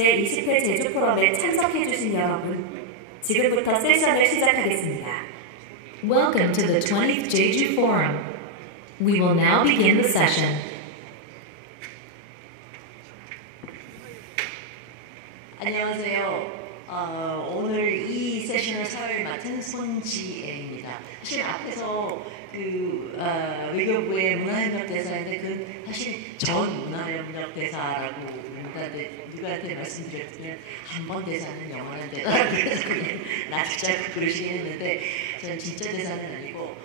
제20회 제주 포럼에 참석해주신 여러분, 지금부터 세션을 시작하겠습니다. Welcome to the 20th Jeju Forum. We will now begin the session. 안녕하세요. 오늘 이 세션을 사회를 맡은 손지혜입니다. 사실 앞에서 외교부의 문화협력대사인데 사실 전 문화협력대사라고 누구한테 말씀드렸더니 한 번 대사는 영원한 대사라고 그래서 그냥 낯짝 그러시긴 했는데 저는 진짜 대사는 아니고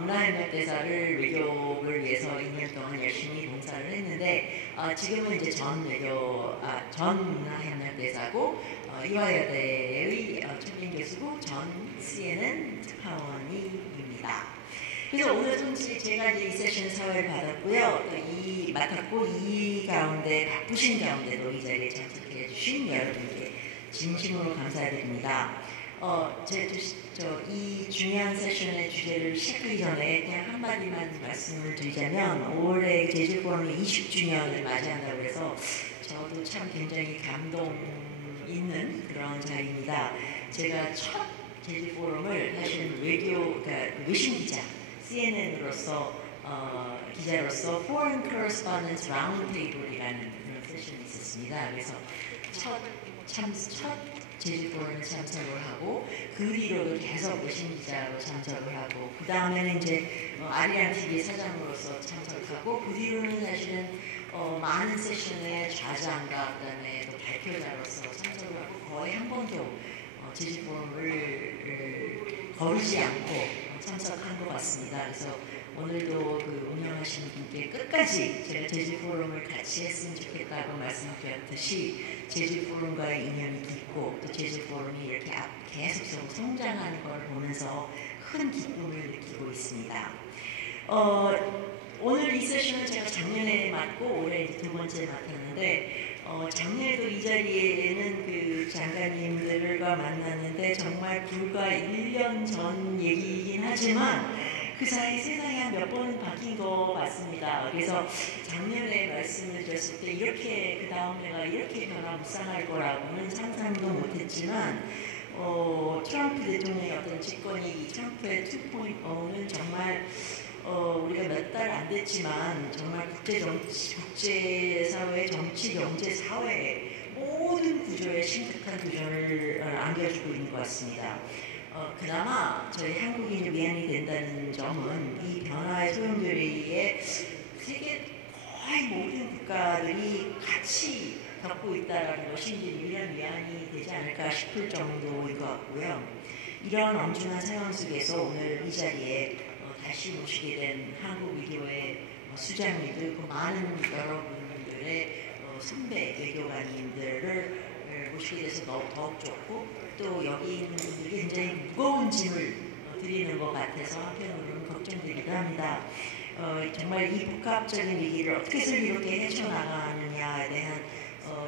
문화협력대사를 외교를 위해서 2년 동안 열심히 봉사를 했는데 지금은 이제 전 문화협력대사고 이화여대의 총리교수고 전 CNN 특파원입니다. 그래서 오늘 제가 이제 이 세션 사회를 받았고요. 또 맡았고 이 가운데 바쁘신 가운데도 이 자리에 참석해 주신 여러분께 진심으로 감사드립니다. 이 중요한 세션의 주제를 시작하기 전에 그냥 한마디만 말씀을 드리자면 5월에 제주 포럼이 20주년을 맞이한다고 해서 저도 참 굉장히 감동 있는 그런 자리입니다. 제가 첫 제주 포럼을 사실 외신 기자 CNN으로서 기자로서 Foreign Correspondents Roundtable이라는 그런 세션이 있었습니다. 그래서 첫 제주 포럼에 참석을 하고 그 뒤로도 계속 외신 기자로 참석을 하고 그 다음에는 이제 아리랑 TV 사장으로서 참석하고 그 뒤로는 사실은 많은 세션의 좌장과 그다음에 또 발표자로서 참석을 하고 거의 한 번도 제주 포럼을 거르지 않고 참석한 것 같습니다. 그래서 오늘도 운영하시는 분께 끝까지 제가 제주 포럼을 같이 했으면 좋겠다고 말씀드렸듯이 제주 포럼과의 인연이 깊고 또 제주 포럼이 이렇게 계속적으로 성장하는 걸 보면서 큰 기쁨을 느끼고 있습니다. 오늘 이 세션은 제가 작년에 맡고 올해 두 번째 맡았는데 작년에도 이 자리에는 장관님들과 만났는데 정말 불과 1년 전 얘기이긴 하지만 그 사이 세상이 한 몇 번은 바뀐 것 같습니다. 그래서 작년에 말씀을 드렸을 때 그 다음 해가 이렇게 변화무쌍할 거라고는 상상도 못했지만 트럼프 대통령의 어떤 집권이 트럼프의 2.0는 정말 우리가 몇 달 안 됐지만 정말 국제사회, 정치, 경제, 사회 모든 구조에 심각한 도전을 안겨주고 있는 것 같습니다. 그나마 저희 한국인이 위안이 된다는 점은 이 변화의 소용돌이에 세계 거의 모든 국가들이 같이 겪고 있다는 것이 이제 유일한 위안이 되지 않을까 싶을 정도인 것 같고요. 이런 엄중한 상황 속에서 오늘 이 자리에 다시 모시게 된 한국 외교의 수장님들, 많은 여러분들의 선배 외교관님들을 모시게 돼서 더욱 좋고 또 여기 있는 분들이 굉장히 무거운 짐을 드리는 것 같아서 한편으로는 걱정되기도 합니다. 정말 이 복합적인 위기를 어떻게 슬기롭게 헤쳐나가느냐에 대한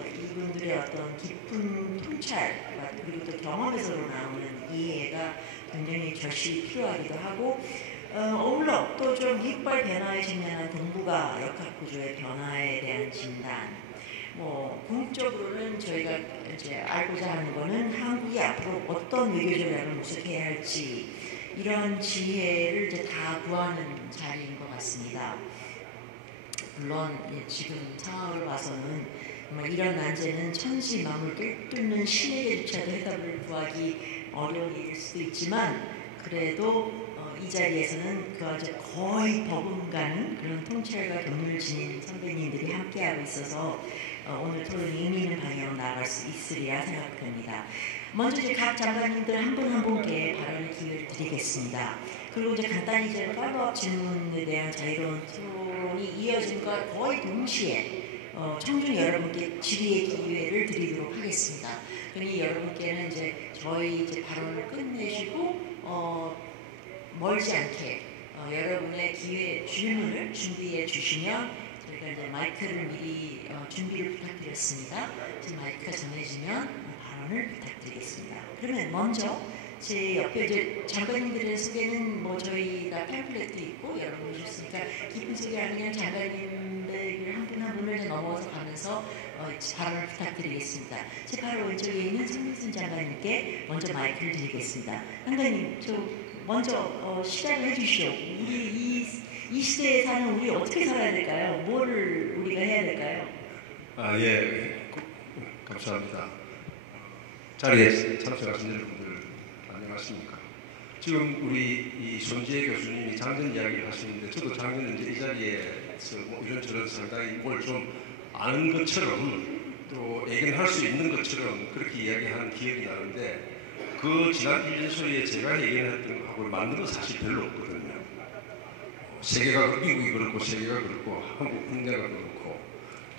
이분들의 어떤 깊은 통찰 그리고 또 경험에서로 나오는 이해가 굉장히 절실히 필요하기도 하고 어울러 또 좀 이빨 변화에 직면한 동북아 역학구조의 변화에 대한 진단 궁극적으로는 저희가 이제 알고자 하는 거는 한국이 앞으로 어떤 외교 전략을 모색해야 할지 이런 지혜를 이제 다 구하는 자리인 것 같습니다. 물론 지금 상황을 봐서는 이런 난제는 천지 만물 꿰뚫는 신에게조차도 해답을 구하기 어려운 일일 수도 있지만 그래도 이 자리에서는 거의 버금가는 그런 통찰과 경륜을 지닌 선배님들이 함께하고 있어서 오늘 토론이 의미 있는 방향으로 나아갈 수 있으리라 생각됩니다. 먼저 이제 각 장관님들 한 분 한 분께 발언의 기회를 드리겠습니다. 그리고 이제 간단히 이제 팔로업 질문에 대한 자유로운 토론이 이어진과 거의 동시에 청중 여러분께 질의의 기회를 드리도록 하겠습니다. 그러니 여러분께는 이제 저희 발언을 끝내시고 멀지 않게 여러분의 질문을 준비해 주시면 저희가 이제 마이크를 미리 준비를 부탁드렸습니다. 지금 마이크가 전해지면 발언을 부탁드리겠습니다. 그러면 먼저 제 옆에 이제 장관님들의 소개는 저희가 팸플렛도 있고 여러분 오셨으니까 기쁜 소개 아니면 장관님들 한 한 문을 넘어서 가면서 발언을 부탁드리겠습니다. 제 바로 왼쪽에 있는 송민순 장관님께 먼저 마이크를 드리겠습니다. 장관님, 저 먼저 시작을 해주시오. 우리 이 시대에 사는 우리 어떻게 살아야 될까요? 뭘 우리가 해야 될까요? 예, 감사합니다. 자리에 참석하신 여러분들 안녕하십니까? 지금 우리 이 손지혜 교수님이 작년 이야기를 하시는데 저도 작년 이제 이 자리에서 뭐 이런저런 상당히 뭘 좀 아는 것처럼 또 예견할 수 있는 것처럼 그렇게 이야기한 기억이 나는데 그 지난 1년 소리에 제가 예견했던 거하고 맞는 건 사실 별로 없거든요. 세계가 미국이 그렇고 세계가 그렇고 한국 국내가 그렇고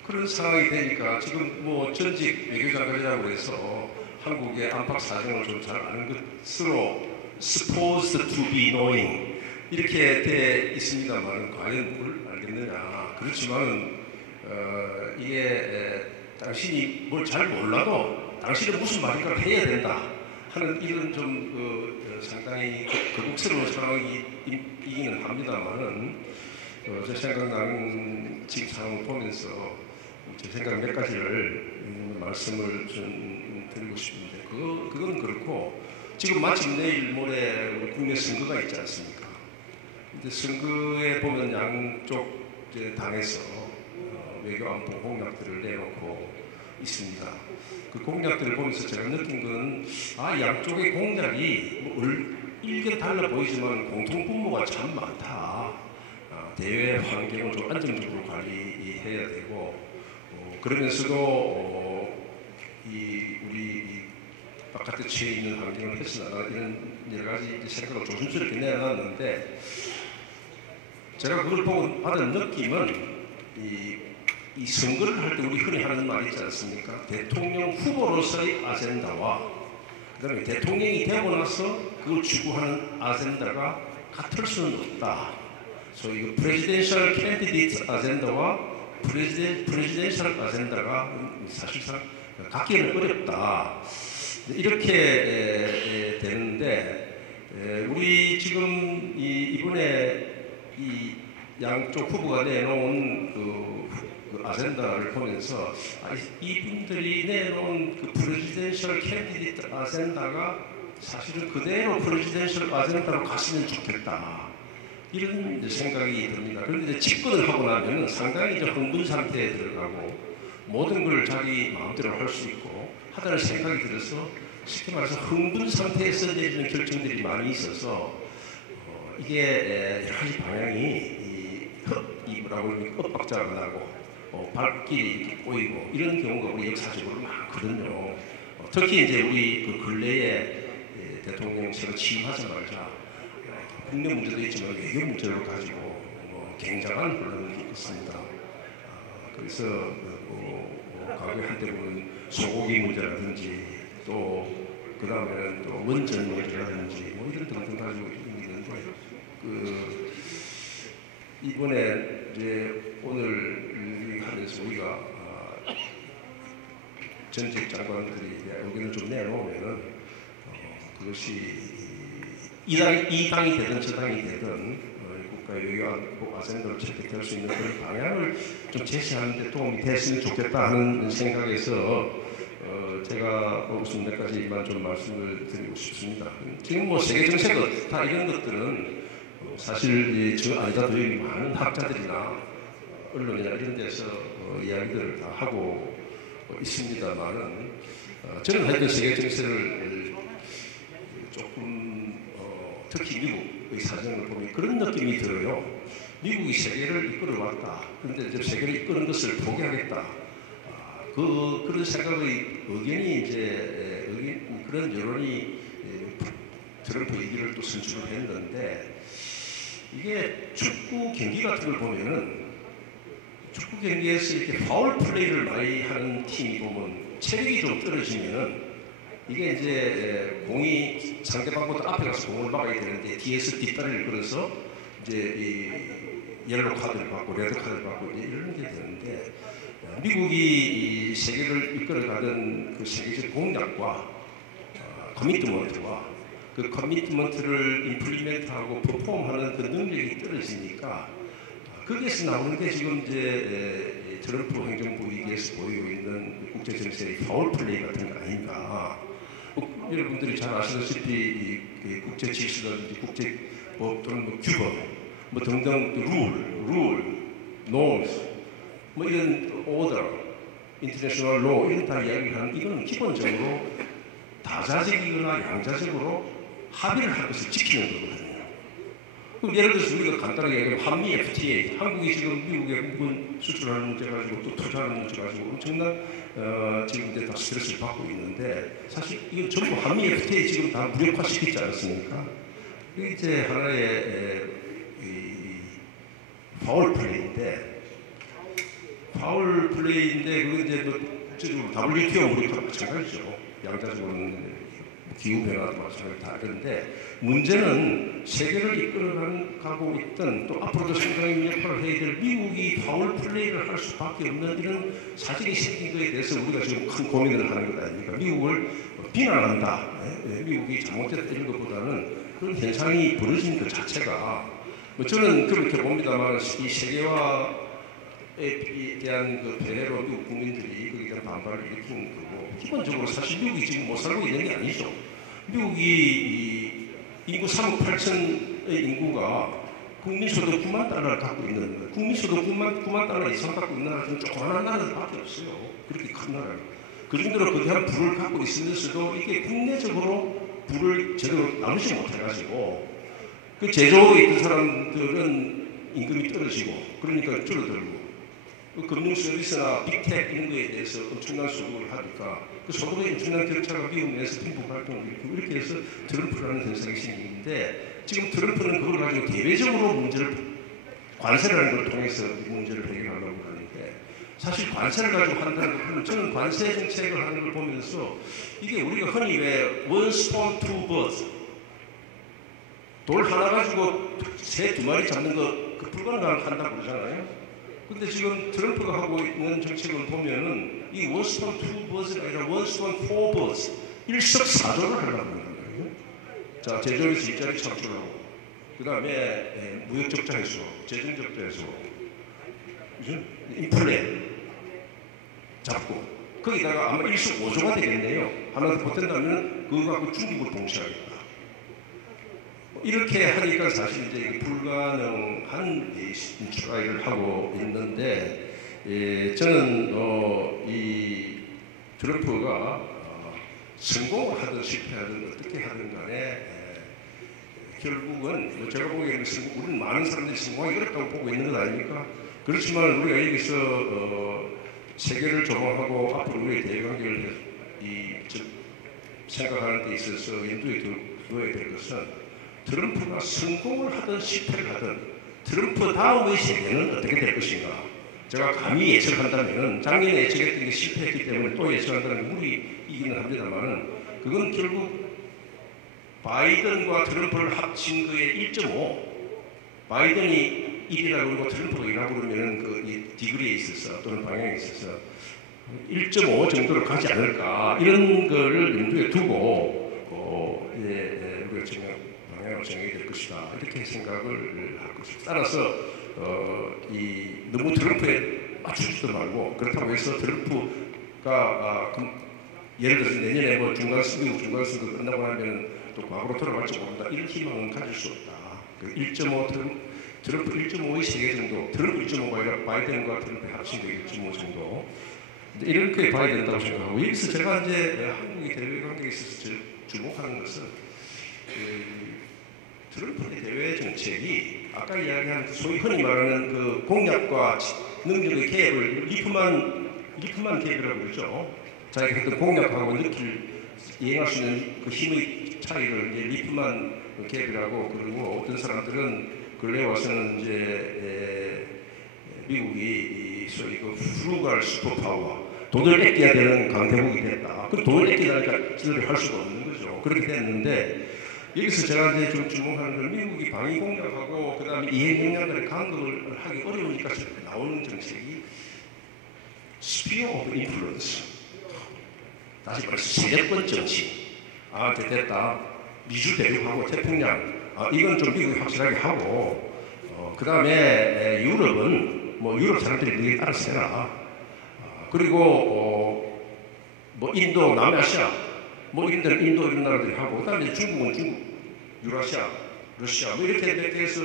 그런 상황이 되니까 지금 뭐 전직 외교장관이라고 해서 한국의 안팎 사정을 좀 잘 아는 것으로 supposed to be knowing 이렇게 돼 있습니다만 과연 뭘 알겠느냐. 그렇지만 이게 당신이 뭘 잘 몰라도 당신은 무슨 말인가를 해야 된다 하는 이런 좀 상당히 거북스러운 상황이기는 합니다만은 제 생각나는 지금 상황을 보면서 제 생각 몇 가지를 말씀을 좀 드리고 싶은데 그건 그렇고 지금 마침 내일 모레 우리 국내 선거가 있지 않습니까? 근데 선거에 보면 양쪽 이제 당에서 외교 안보 공약들을 내놓고 있습니다. 그 공약들을 보면서 제가 느낀 건 양쪽의 공약이 뭐 일견 달라 보이지만 공통분모가 참 많다. 대외 환경을 좀 안정적으로 관리해야 되고 그러면서도 우리 바깥에 처해 있는 환경을 훼손하는 이런 여러 가지 생각을 조심스럽게 내놨는데 제가 그걸 보고 받은 느낌은 이 선거를 할 때 우리 흔히 하는 말이 있지 않습니까? 대통령 후보로서의 아젠다와 그다음에 대통령이 되고 나서 그걸 추구하는 아젠다가 같을 수는 없다. 소위 그 프레지덴셜 캔디데이트 아젠다와 프레지덴셜 아젠다가 사실상 갖기는 어렵다. 이렇게 되는데 우리 지금 이번에 이 양쪽 후보가 내놓은 그 아젠다를 보면서 이분들이 내놓은 그 프레지덴셜 캔디데이트 아젠다가 사실은 그대로 프레지덴셜 아젠다로 갔으면 좋겠다. 이런 생각이 듭니다. 그런데 이제 집권을 하고 나면 상당히 이제 흥분 상태에 들어가고 모든 걸 자기 마음대로 할 수 있고 하다는 생각이 들어서 쉽게 말해서 흥분 상태에서 내리는 결정들이 많이 있어서 이게 여러 가지 방향이 뭐라고 그러니까 엇박자가 나고 발길이 꼬이고 이런 경우가 우리 역사적으로 많거든요. 특히 이제 우리 그 근래에 대통령 새로 취임하자마자 국내 문제도 있지만 외교 문제를 가지고 굉장한 혼란이 있습니다. 그래서 과거에 한때 보면 소고기 문제라든지 또 그 다음에는 또 원전 문제라든지 뭐 이런 등등 가지고 있는데 이번에 이제 오늘 하면서 우리가 전직 장관들이 의견을 좀 내놓으면은 그것이 이 당이 되든 저 당이 되든 국가 외교 아젠다를 채택할 수 있는 그런 방향을 좀 제시하는 데 도움이 됐으면 좋겠다 하는 생각에서 제가 우선 몇 가지만 좀 말씀을 드리고 싶습니다. 지금 뭐 세계 정책 다 이런 것들은 사실 저 아니다 더 많은 학자들이나 언론이나 이런 데서 이야기들을 다 하고 있습니다만은 저는 하여튼 세계 정세를 조금 특히 미국의 사정을 보면 그런 느낌이 들어요. 미국이 세계를 이끌어왔다. 그런데 이제 세계를 이끄는 것을 포기하겠다. 그런 생각의 의견이 이제 그런 여론이 트럼프 얘기를 또 선출을 했는데 이게 축구 경기 같은 걸 보면은 축구 경기에서 이렇게 파울 플레이를 많이 하는 팀이 보면 체력이 좀 떨어지면은 이게 이제 공이 상대방보다 앞에 가서 공을 막아야 되는데 뒤에서 뒷다리를 끌어서 이제 이 옐로우 카드를 받고 레드 카드를 받고 이런 게 되는데 미국이 이 세계를 이끌어가는 그 세계적 공약과 커미트먼트와 그 커미트먼트를 임플리멘트하고 퍼폼하는 그 능력이 떨어지니까 거기에서 나오는 게 지금 이제 트럼프 행정부 위기에서 보이고 있는 국제 정세의 파울 플레이 같은 거 아닌가. 여러분들이 잘 아시다시피 이 국제 질서라든지 국제법 또는 뭐 규범, 뭐 등등 룰, norms, 뭐 이런 order, international law 이런 다 이야기를 하는 이건 기본적으로 다자적이거나 양자적으로 합의를 할 것을 지키는 거거든요. 그럼 예를 들어서 우리가 간단하게 얘기하면 한미 FTA, 한국이 지금 미국에 물건 수출하는 문제 가지고 또 투자하는 문제 가지고 엄청난 지금 이제 다 스트레스를 받고 있는데 사실 이건 전부 한미 FTA 지금 다 무력화시키지 않았습니까? 이게 이제 하나의 파울 플레이인데 그건 이제 뭐 국제적으로 WTO 무력화 마찬가지죠. 양자적으로는 기후변화도 마찬가지로 다른데 문제는 세계를 이끌어가고 있던 또 앞으로도 상당히 역할을 해야 될 미국이 파울 플레이를 할 수밖에 없는 이런 사실이 생긴 것에 대해서 우리가 지금 큰 고민을 하는 것 아닙니까? 미국을 비난한다. 미국이 잘못했다 이런 것보다는 그런 현상이 벌어진 것 자체가 뭐 저는 그렇게 봅니다만 이 세계화에 대한 그 배려로 미국 국민들이 거기에 대한 반발을 일으키는 거고 기본적으로 사실 미국이 지금 못 살고 있는 게 아니죠. 미국이 인구 3억 8천의 인구가 국민소득 9만 달러를 갖고 있는 거예요. 국민소득 9만 달러 이상 갖고 있는 나라는 조그마한 나라밖에 없어요. 그렇게 큰 나라는. 그 정도로 거대한 부를 갖고 있으면서도 이게 국내적으로 부를 제대로 나누지 못해가지고 그 제조업에 있던 사람들은 임금이 떨어지고 그러니까 줄어들고 그 금융 서비스나 빅텍 이런 거에 대해서 엄청난 소득을 하니까 그 소득의 엄청난 격차가 미국 내에서 빈부 활동을 일으키고 이렇게 해서 트럼프라는 현상이 생기는데 지금 트럼프는 그걸 가지고 대외적으로 문제를 관세라는 걸 통해서 이 문제를 해결하려고 하는데 사실 관세를 가지고 한다는 것은 저는 관세 정책을 하는 걸 보면서 이게 우리가 흔히 왜 one stone two birds 돌 하나 가지고 새 두 마리 잡는 거 그 불가능한다고 그러잖아요. 근데 지금 트럼프가 하고 있는 정책을 보면은 이 원스톤 투 버즈가 아니라 원스톤 포 버즈 일석사조를 하려고 하는 거예요. 자, 제조업에서 일자리 창출하고 그 다음에 무역 적자 해소, 재정 적자 해소, 인플레 잡고 거기다가 아마 일석오조가 되겠네요. 하나 더 보탠다면 그거 갖고 중국을 봉쇄하겠다. 이렇게 하니까 사실 이제 불가능한 트라이를 하고 있는데 저는 이 트럼프가 성공을 하든 실패하든 어떻게 하든 간에 결국은 제가 보기에는 우리는 많은 사람들이 성공하기 어렵다고 보고 있는 것 아닙니까? 그렇지만 우리가 여기서 세계를 조망하고 앞으로 우리의 대외관계를 생각하는 데 있어서 염두에 두어야 될 것은 트럼프가 성공을 하든 실패를 하든 트럼프 다음의 세계는 어떻게 될 것인가. 제가 감히 예측한다면 작년에 예측했던 게 실패했기 때문에 또 예측한다는 게 무리이기는 합니다만 그건 결국 바이든과 트럼프를 합친 거의 1.5 바이든이 1이라고 그러고 트럼프가 2라고 그러면 그 디그리에 있어서 또는 방향에 있어서 1.5 정도로 가지 않을까 이런 거를 염두에 두고 우리가 지금 방향을 정해야 될 것이다 이렇게 생각을 할 것입니다. 따라서 너무 트럼프에 맞추지도 말고 그렇다고 해서 트럼프가 예를 들어서 내년에 뭐 미국 중간선거 끝나고 나면 또 과거로 돌아갈지 모른다 이런 희망은 가질 수 없다. 그 1.5 트럼프 1.5의 세계 정도 트럼프 1.5가 아니라 바이든과 트럼프의 합친 게 1.5 정도 이렇게 봐야 된다고 생각하고 여기서 제가 이제 한국의 대외 관계에 있어서 주목하는 것은 트럼프의 대외 정책이 아까 이야기한 소위 흔히 말하는 그 공약과 능력의 갭을 리프만 갭이라고 그러죠. 자기가 했던 공약하고 이행할 수 있는 그 힘의 차이를 이제 리프만 갭이라고 그러고 어떤 사람들은 근래 와서는 이제 미국이 소위 그 프루갈 슈퍼파워 돈을 아껴야 되는 강대국이 됐다. 그 돈을 아끼다니까 지들이 할 수가 없는 거죠. 그렇게 됐는데 여기서 제가 이제 좀 주목하는 건 미국이 방위 공약하고 그다음에 이행 역량들의 간극을 하기 어려우니까 나오는 정책이 스피어 오브 인플루언스 다시 말해서 세력권 정치 됐다 미주 대륙하고 태평양 이건 좀 미국이 확실하게 하고 그 다음에 유럽은 뭐 유럽 사람들이 그에 따라서 해라. 그리고 뭐 인도, 남아시아, 뭐 이런 데는 인도 이런 나라들이 하고, 그 다음에 중국은 중국, 유라시아, 러시아 뭐 이렇게 몇 개에서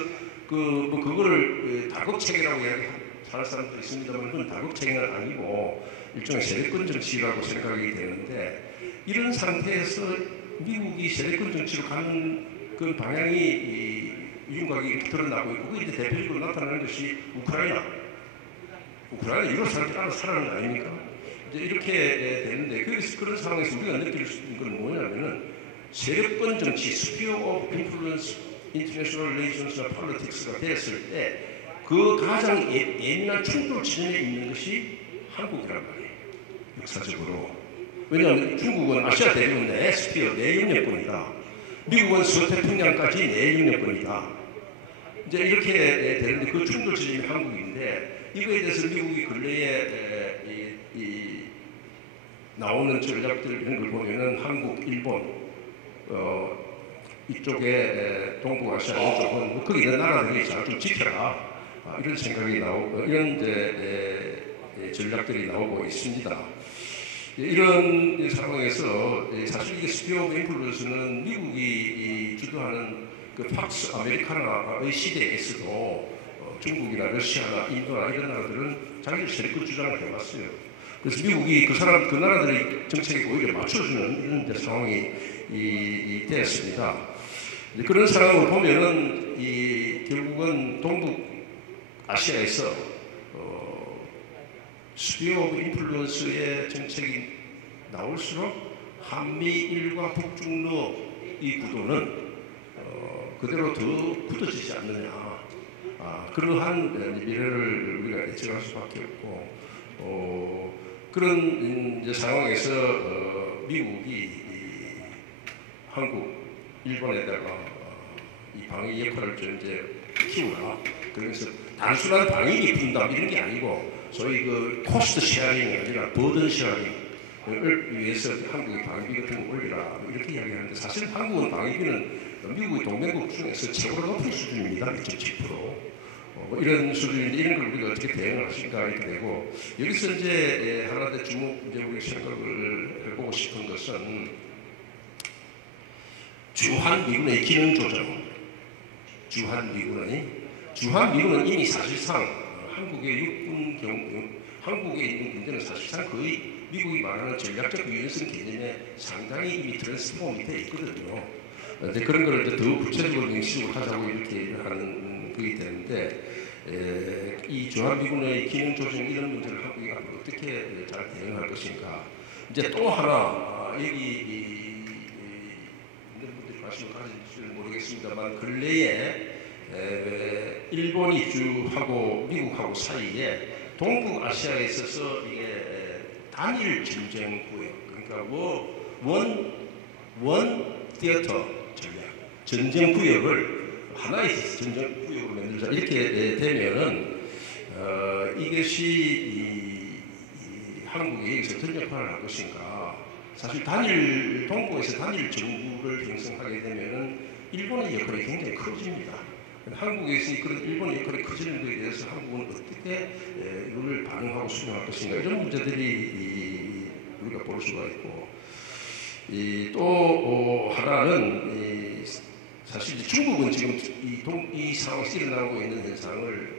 뭐 그거를 다국체계라고 이야기하는 사람도 있습니다만 그건 다국체계는 아니고 일종의 세력권 정치라고 생각이 되는데, 이런 상태에서 미국이 세력권 정치로 가는 그 방향이 윤곽이 이렇게 드러나고 있고, 그게 이제 대표적으로 나타나는 것이 우크라이나 유럽 사람들이 알아서 살아가는 거 아닙니까? 이제 이렇게 되는데, 그런 상황에서 우리가 느낄 수 있는 건 뭐냐면은 세력권 정치, 스피어 오브 인플루언스 인터내셔널 릴레이션스나 폴리틱스가 됐을 때 그 가장 예민한 충돌 지점에 있는 것이 한국이란 말이에요. 역사적으로. 왜냐하면 중국은 아시아 대륙은 내 스피어, 내 영역권이다. 미국은 서태평양까지 내 영역권이다. 이제 이렇게 되는데 그 충돌 지점이 한국인데, 이거에 대해서 미국이 근래에 나오는 전략들 이런 걸 보면은 한국, 일본, 이쪽에 동북아시아 이쪽은 뭐 거기 있는 나라들이 잘 좀 지켜라. 이런 생각이 나오고, 이런 이제 전략들이 나오고 있습니다. 이런 상황에서 사실 이게 스피어 오브 인플루언스는 미국이 주도하는 그 팍스 아메리카나의 시대에서도 중국이나 러시아나 인도나 이런 나라들은 자기들 세력권 주장을 해왔어요. 그래서 미국이 그 나라들의 정책에 오히려 맞춰주는 이런 이제 상황이 되었습니다. 그런 상황을 보면은 결국은 동북 아시아에서 스피어 오브 인플루언스의 정책이 나올수록 한미일과 북중러 이 구도는 그대로 더 굳어지지 않느냐. 그러한 미래를 우리가 예측할 수밖에 없고, 그런 이제 상황에서 미국이 한국, 일본에다가 이 방위 역할을 좀 이제 키우라. 그래서 단순한 방위비 분담 이런 게 아니고 소위 그 코스트 쉐어링이 아니라 버든 쉐어링을 위해서 한국의 방위비 같은 거 올리라 이렇게 이야기하는데, 사실 한국은 방위비는 미국의 동맹국 중에서 최고로 높은 수준입니다. 2.7%. 이런 수준인데 이런 걸 우리가 어떻게 대응을 하실까 이렇게 되고, 여기서 이제 하나 더 이제 우리 생각을 해보고 싶은 것은 주한미군의 기능 조정. 주한미군은 이미 사실상 한국의 육군 한국에 있는 군대는 사실상 거의 미국이 말하는 전략적 유연성 개념에 상당히 이미 트랜스폼이 되어 있거든요. 이제 그런 걸 이제 더 구체적으로 명시적으로 하자고 이렇게 하는 그게 되는데, 이 주한미군의 기능 조정 이런 문제를 한국이 앞으로 어떻게 잘 대응할 것인가. 이제 또 하나 여기 있는 분들이 관심을 가질지는 모르겠습니다만, 근래에 일본이 주하고 미국하고 사이에 동북아시아에 있어서 이게 단일 전쟁 구역, 그러니까 원 티어터 전략, 전쟁 구역을 하나의 전쟁 구역으로 만들자 이렇게 되면은 이것이 한국이 여기서 어떤 역할을 할 것인가. 사실 동북에서 단일 정부를 형성하게 되면은 일본의 역할이 굉장히 커집니다. 한국에서 그런 일본의 역할이 커지는 것에 대해서 한국은 어떻게 이걸 반응하고 수용할 것인가, 이런 문제들이 우리가 볼 수가 있고, 또 하나는 사실 중국은 지금 이 상황에서 일어나고 있는 현상을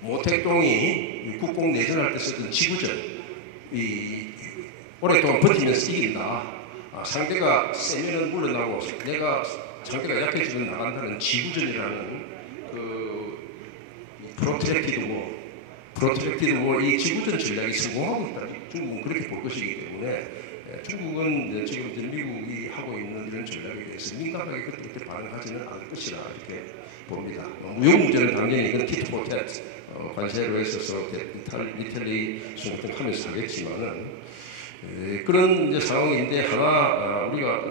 모택동이 국공 내전할 때 썼던 지구전, 오랫동안 버티면서 이긴다. 상대가 세면은 물러나고 내가 상대가 약해지면 나간다는 지구전이라는 그 프로트랙티드 워, 이 지구전 전략이 성공하고 있다. 중국은 그렇게 볼 것이기 때문에 중국은 지금 미국이 하고 있는 이런 전략에 대해서 민감하게 그렇게 반응하지는 않을 것이라 이렇게 봅니다. 무역 문제는 당연히 이건 티트 포 텟 관세로 있어서 리텔레이션 같은 거 하면서 하겠지만은, 그런 이제 상황인데, 하나 우리가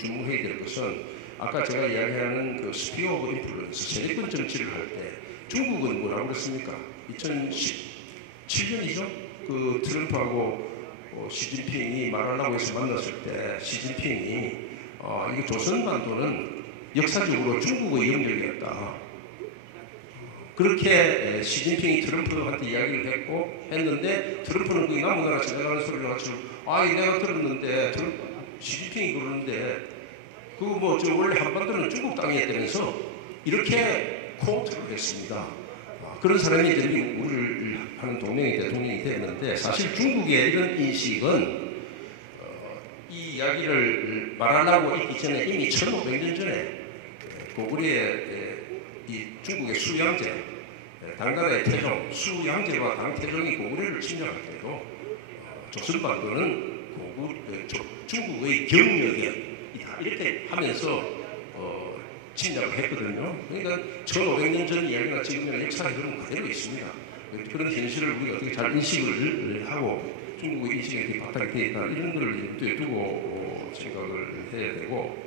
주목해야 될 것은 아까 제가 이야기하는 그 스피어 오브 인플루언스, 세력권 정치를 할 때 중국은 뭐라고 그랬습니까? 2017년이죠? 그 트럼프하고 시진핑이 말하려고 해서 만났을 때 시진핑이 이거 조선반도는 역사적으로 중국의 영역이었다. 그렇게 시진핑이 트럼프한테 이야기를 했는데 트럼프는 그게 나무나라 지나가는 소리를 가지고 내가 들었는데 시진핑이 그러는데 그거 뭐 저 원래 한반도는 중국 땅이었다면서 이렇게 코트를 했습니다. 그런 사람이 이제 우리를 하는 동맹이 대통령이 되었는데 사실 중국의 이런 인식은 이 이야기를 말하려고 있기 전에 이미 1500년 전에 고구려의 이 중국의 수양제, 당나라의 태종, 수양제와 당태종이 고구려를 침략할 때도 조선반도는 중국의 경력이다 이렇게 하면서 침략을 했거든요. 그러니까 1500년 전 이야기나 지금의 역사의 흐름 그대로 있습니다. 그런 현실을 우리가 어떻게 잘 인식을 하고 중국의 인식에 이렇게 바탕이 되어 있다 이런 것을 염두에 두고 생각을 해야 되고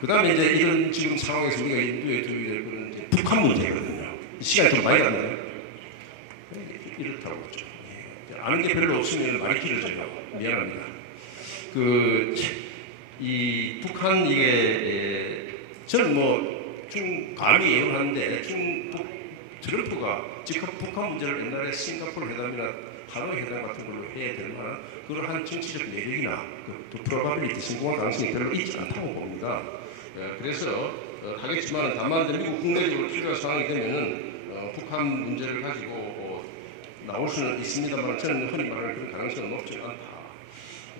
그 다음에 이제 이런 지금 상황에서 우리가 염두에 두어야 될 것은 이제 북한 문제거든요. 시간이 좀 많이 갔나요? 이렇다고 좀 아는 게 별로 없으면 말이 길어져요. 미안합니다. 이 북한 이게 저는 뭐 감히 예언하는데 트럼프가 즉각 북한 문제를 옛날에 싱가포르 회담이나 하노이 회담 같은 걸로 해야 될 만한 그러한 정치적 내력이나 또 프로바빌리티 성공할 가능성이 별로 있지 않다고 봅니다. 그래서 하겠지만 다만 미국 국내적으로 필요한 상황이 되면은 북한 문제를 가지고 나올 수는 있습니다만 저는 흔히 말하는 그런 가능성은 높지 않다.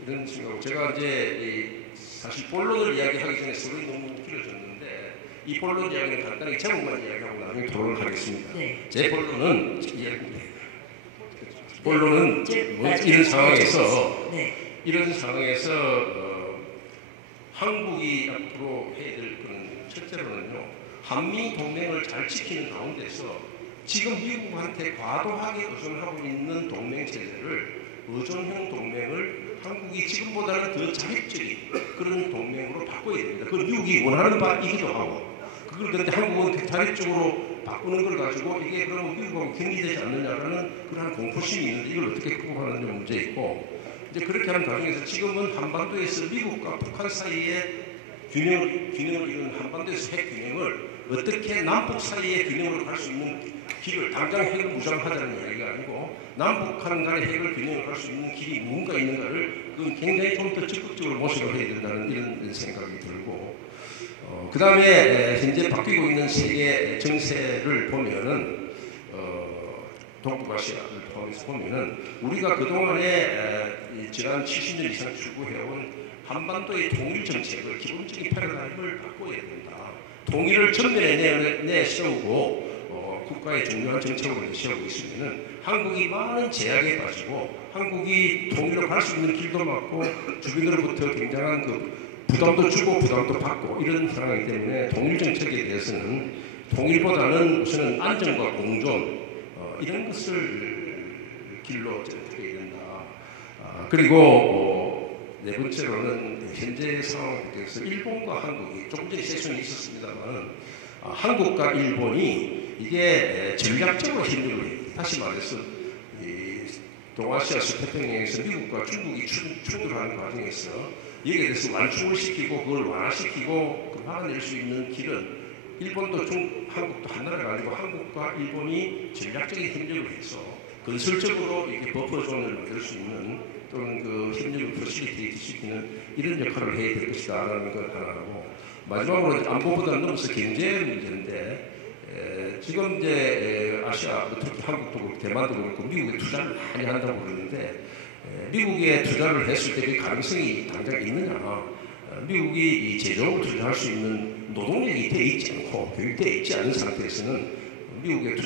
이런 생각으로 제가 이제 사실 본론을 이야기하기 전에 서론이 너무 길어졌는데 이 본론 이야기는 간단하게 제목만 이야기하고 나중에 토론을 하겠습니다. 네. 제 본론은 이런 상황에서 한국이 앞으로 해야 될 것은 첫째로는요 한미 동맹을 잘 지키는 가운데서 지금 미국한테 과도하게 의존하고 있는 동맹 체제를 의존형 동맹을 한국이 지금보다는 더 자립적인 그런 동맹으로 바꿔야 됩니다. 그건 미국이 원하는 바이기도 하고 그걸 그런데 한국은 자립적으로 바꾸는 걸 가지고 이게 그러면 미국하고 경기되지 않느냐라는 그런 공포심이 있는데 이걸 어떻게 극복하는 문제 있고 이제 그렇게 하는 과정에서 지금은 한반도에서 미국과 북한 사이의 균형을 이룬 한반도에서 핵 균형을 어떻게 남북 사이의 균형으로 갈 수 있는 길을 당장 핵을 무장하자는 이야기가 아니고 남북한 간의 핵을 균형으로 갈 수 있는 길이 뭔가 있는가를 그건 굉장히 좀 더 적극적으로 모색을 해야 된다는 이런 생각이 들고 그 다음에 현재 바뀌고 있는 세계 정세를 보면은 동북아시아를 포함해서 보면은 우리가 그동안에 지난 70년 이상 추구해온 한반도의 통일 정책을 기본적인 패러다임을 바꿔야 된다. 통일을 전면에 내세우고 국가의 중요한 정책으로 세우고 있으면은 한국이 많은 제약에 빠지고 한국이 통일로 갈 수 있는 길도 막고 주변으로부터 굉장한 부담도 주고 부담도 받고 이런 상황이기 때문에 통일 정책에 대해서는 통일보다는 우선은 안정과 공존 이런 것을 길로 접해야 된다. 그리고 네 번째로는 현재 상황에서 일본과 한국이 조금 전에 세션이 있었습니다만 한국과 일본이 이게 전략적으로 힘을 해요. 다시 말해서 동아시아 서태평양에서 미국과 중국이 충돌하는 과정에서 여기에 대해서 완충을 시키고 그걸 완화시키고 막아낼 수 있는 길은 일본도 한국도 하나가 아니고 한국과 일본이 전략적인 협력을 해서 건설적으로 이렇게 버퍼존을 만들 수 있는 또는 그 협력을 퍼실리테이트 시키는 이런 역할을 해야 될 것이다라는 걸 하나하고 마지막으로 안보보다 넘어서 경제 문제인데 지금 이제 아시아, 특히 한국도 그렇고 대만도 그렇고 미국에 투자를 많이 한다고 그러는데 미국에 투자를 했을 때 그 가능성이 당장 있느냐? 미국이 이 제조업을 투자할 수 있는 노동력이 돼 있지 않고 교육돼 있지 않은 상태에서는 미국의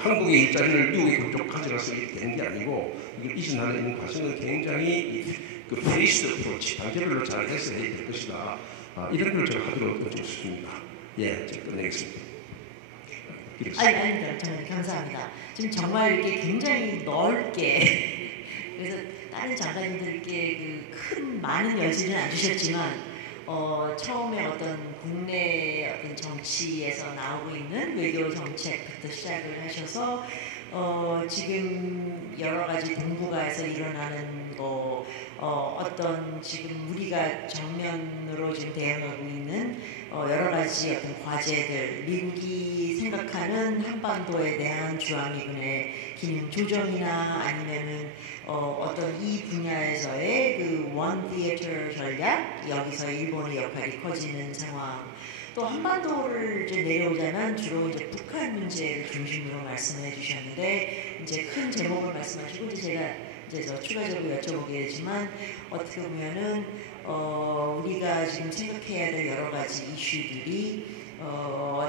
한국의 일자리를 미국에 그쪽 가져가서 되는 게 아니고 이걸 이전하는 과정은 굉장히 그 페이스드 어프로치, 단계별로 잘 해서 해야 될 것이다. 이런 걸 제가 하도록 싶습니다. 예, 제가 끝내겠습니다. 아닙니다. 정말 감사합니다. 지금 정말 이렇게 굉장히 넓게 그래서 다른 장관님들께 많은 여지는 안 주셨지만 처음에 어떤 국내 어떤 정치에서 나오고 있는 외교 정책부터 시작을 하셔서 지금 여러 가지 동북아에서 일어나는 거 어떤 지금 우리가 정면으로 지금 대응하고 있는 여러 가지 어떤 과제들, 미국이 생각하는 한반도에 대한 주한미군의 기능 조정이나 아니면은 어떤 이 분야에서의 그 원 티에터 전략, 여기서 일본의 역할이 커지는 상황, 또 한반도를 이제 내려오자면 주로 이제 북한 문제를 중심으로 말씀해 주셨는데 이제 큰 제목을 말씀하시고 이제 제가 이제 저 추가적으로 여쭤보게 되지만 어떻게 보면은 우리가 지금 생각해야 될 여러 가지 이슈들이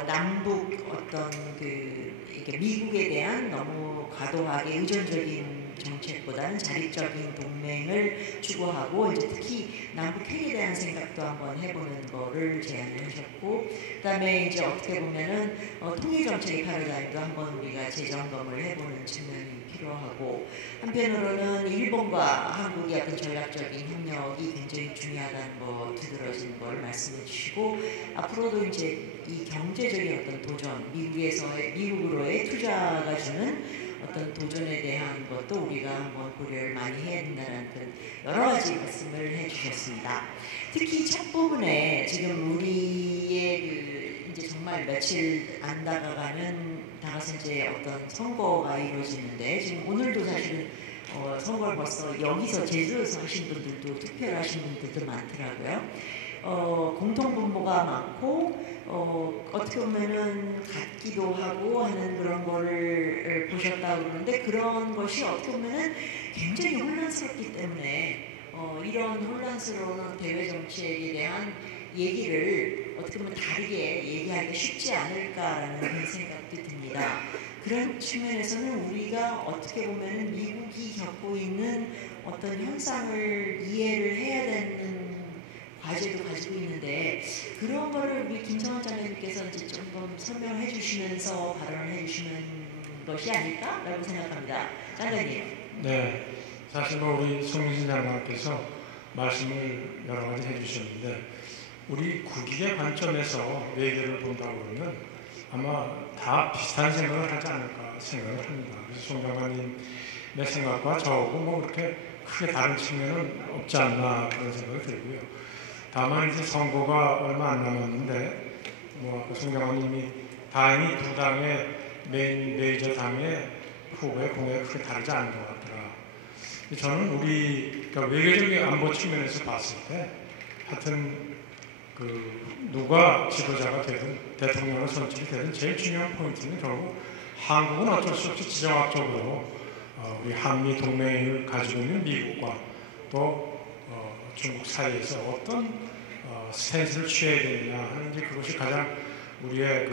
남북 어떤 그 이렇게 미국에 대한 너무 과도하게 의존적인 정책보다는 자립적인 동맹을 추구하고 이제 특히 남북 핵에 대한 생각도 한번 해보는 거를 제안을 하셨고 그다음에 이제 어떻게 보면은 통일 정책의 패러다임도 한번 우리가 재점검을 해보는 측면이 필요하고 한편으로는 일본과 한국의 어떤 전략적인 협력이 굉장히 중요하다는 거 두드러진 걸 말씀해 주시고 앞으로도 이제 이 경제적인 어떤 도전 미국으로의 투자가 주는 어떤 도전에 대한 것도 우리가 한번 고려를 많이 해야 된다는 여러 가지 말씀을 해주셨습니다. 특히 첫 부분에 지금 우리의 그 이제 정말 며칠 안 다가서 이제 어떤 선거가 이루어지는데 지금 오늘도 사실은 선거를 벌써 여기서 제주에서 하신 분들도 투표를 하신 분들도 많더라고요. 공통분모가 많고 어떻게 보면은 같기도 하고 하는 그런 거를 보셨다고 그러는데 그런 것이 어떻게 보면은 굉장히 혼란스럽기 때문에 이런 혼란스러운 대외 정책에 대한 얘기를 어떻게 보면 다르게 얘기하기 쉽지 않을까라는 그런 생각도 듭니다. 그런 측면에서는 우리가 어떻게 보면은 미국이 겪고 있는 어떤 현상을 이해를 해야 되는 과제도 가지고 있는데 그런 거를 우리 김정은 장관님께서 이제 조금 설명해 주시면서 발언을 해 주시는 것이 아닐까라고 생각합니다. 장관님. 네, 사실 우리 송민진 장관께서 말씀을 여러 가지 해주셨는데 우리 국익의 관점에서 외교를 본다고 그러면 아마 다 비슷한 생각을 하지 않을까 생각을 합니다. 그래서 송 장관님의 생각과 저하고 그렇게 크게 다른 측면은 없지 않나 그런 생각이 들고요. 다만 이제 선거가 얼마 안 남았는데 송 장관님이 다행히 두 당의 메이저 당의 후보의 공약이 크게 다르지 않은 것 같더라. 저는 우리 외교적인 안보 측면에서 봤을 때 하여튼 누가 지도자가 되든 대통령을 선출이 되든 제일 중요한 포인트는 결국 한국은 어쩔 수 없이 지정학적으로 우리 한미 동맹을 가지고 있는 미국과 또 중국 사이에서 어떤 스탠스를 취해야 되느냐 하는 게 그것이 가장 우리의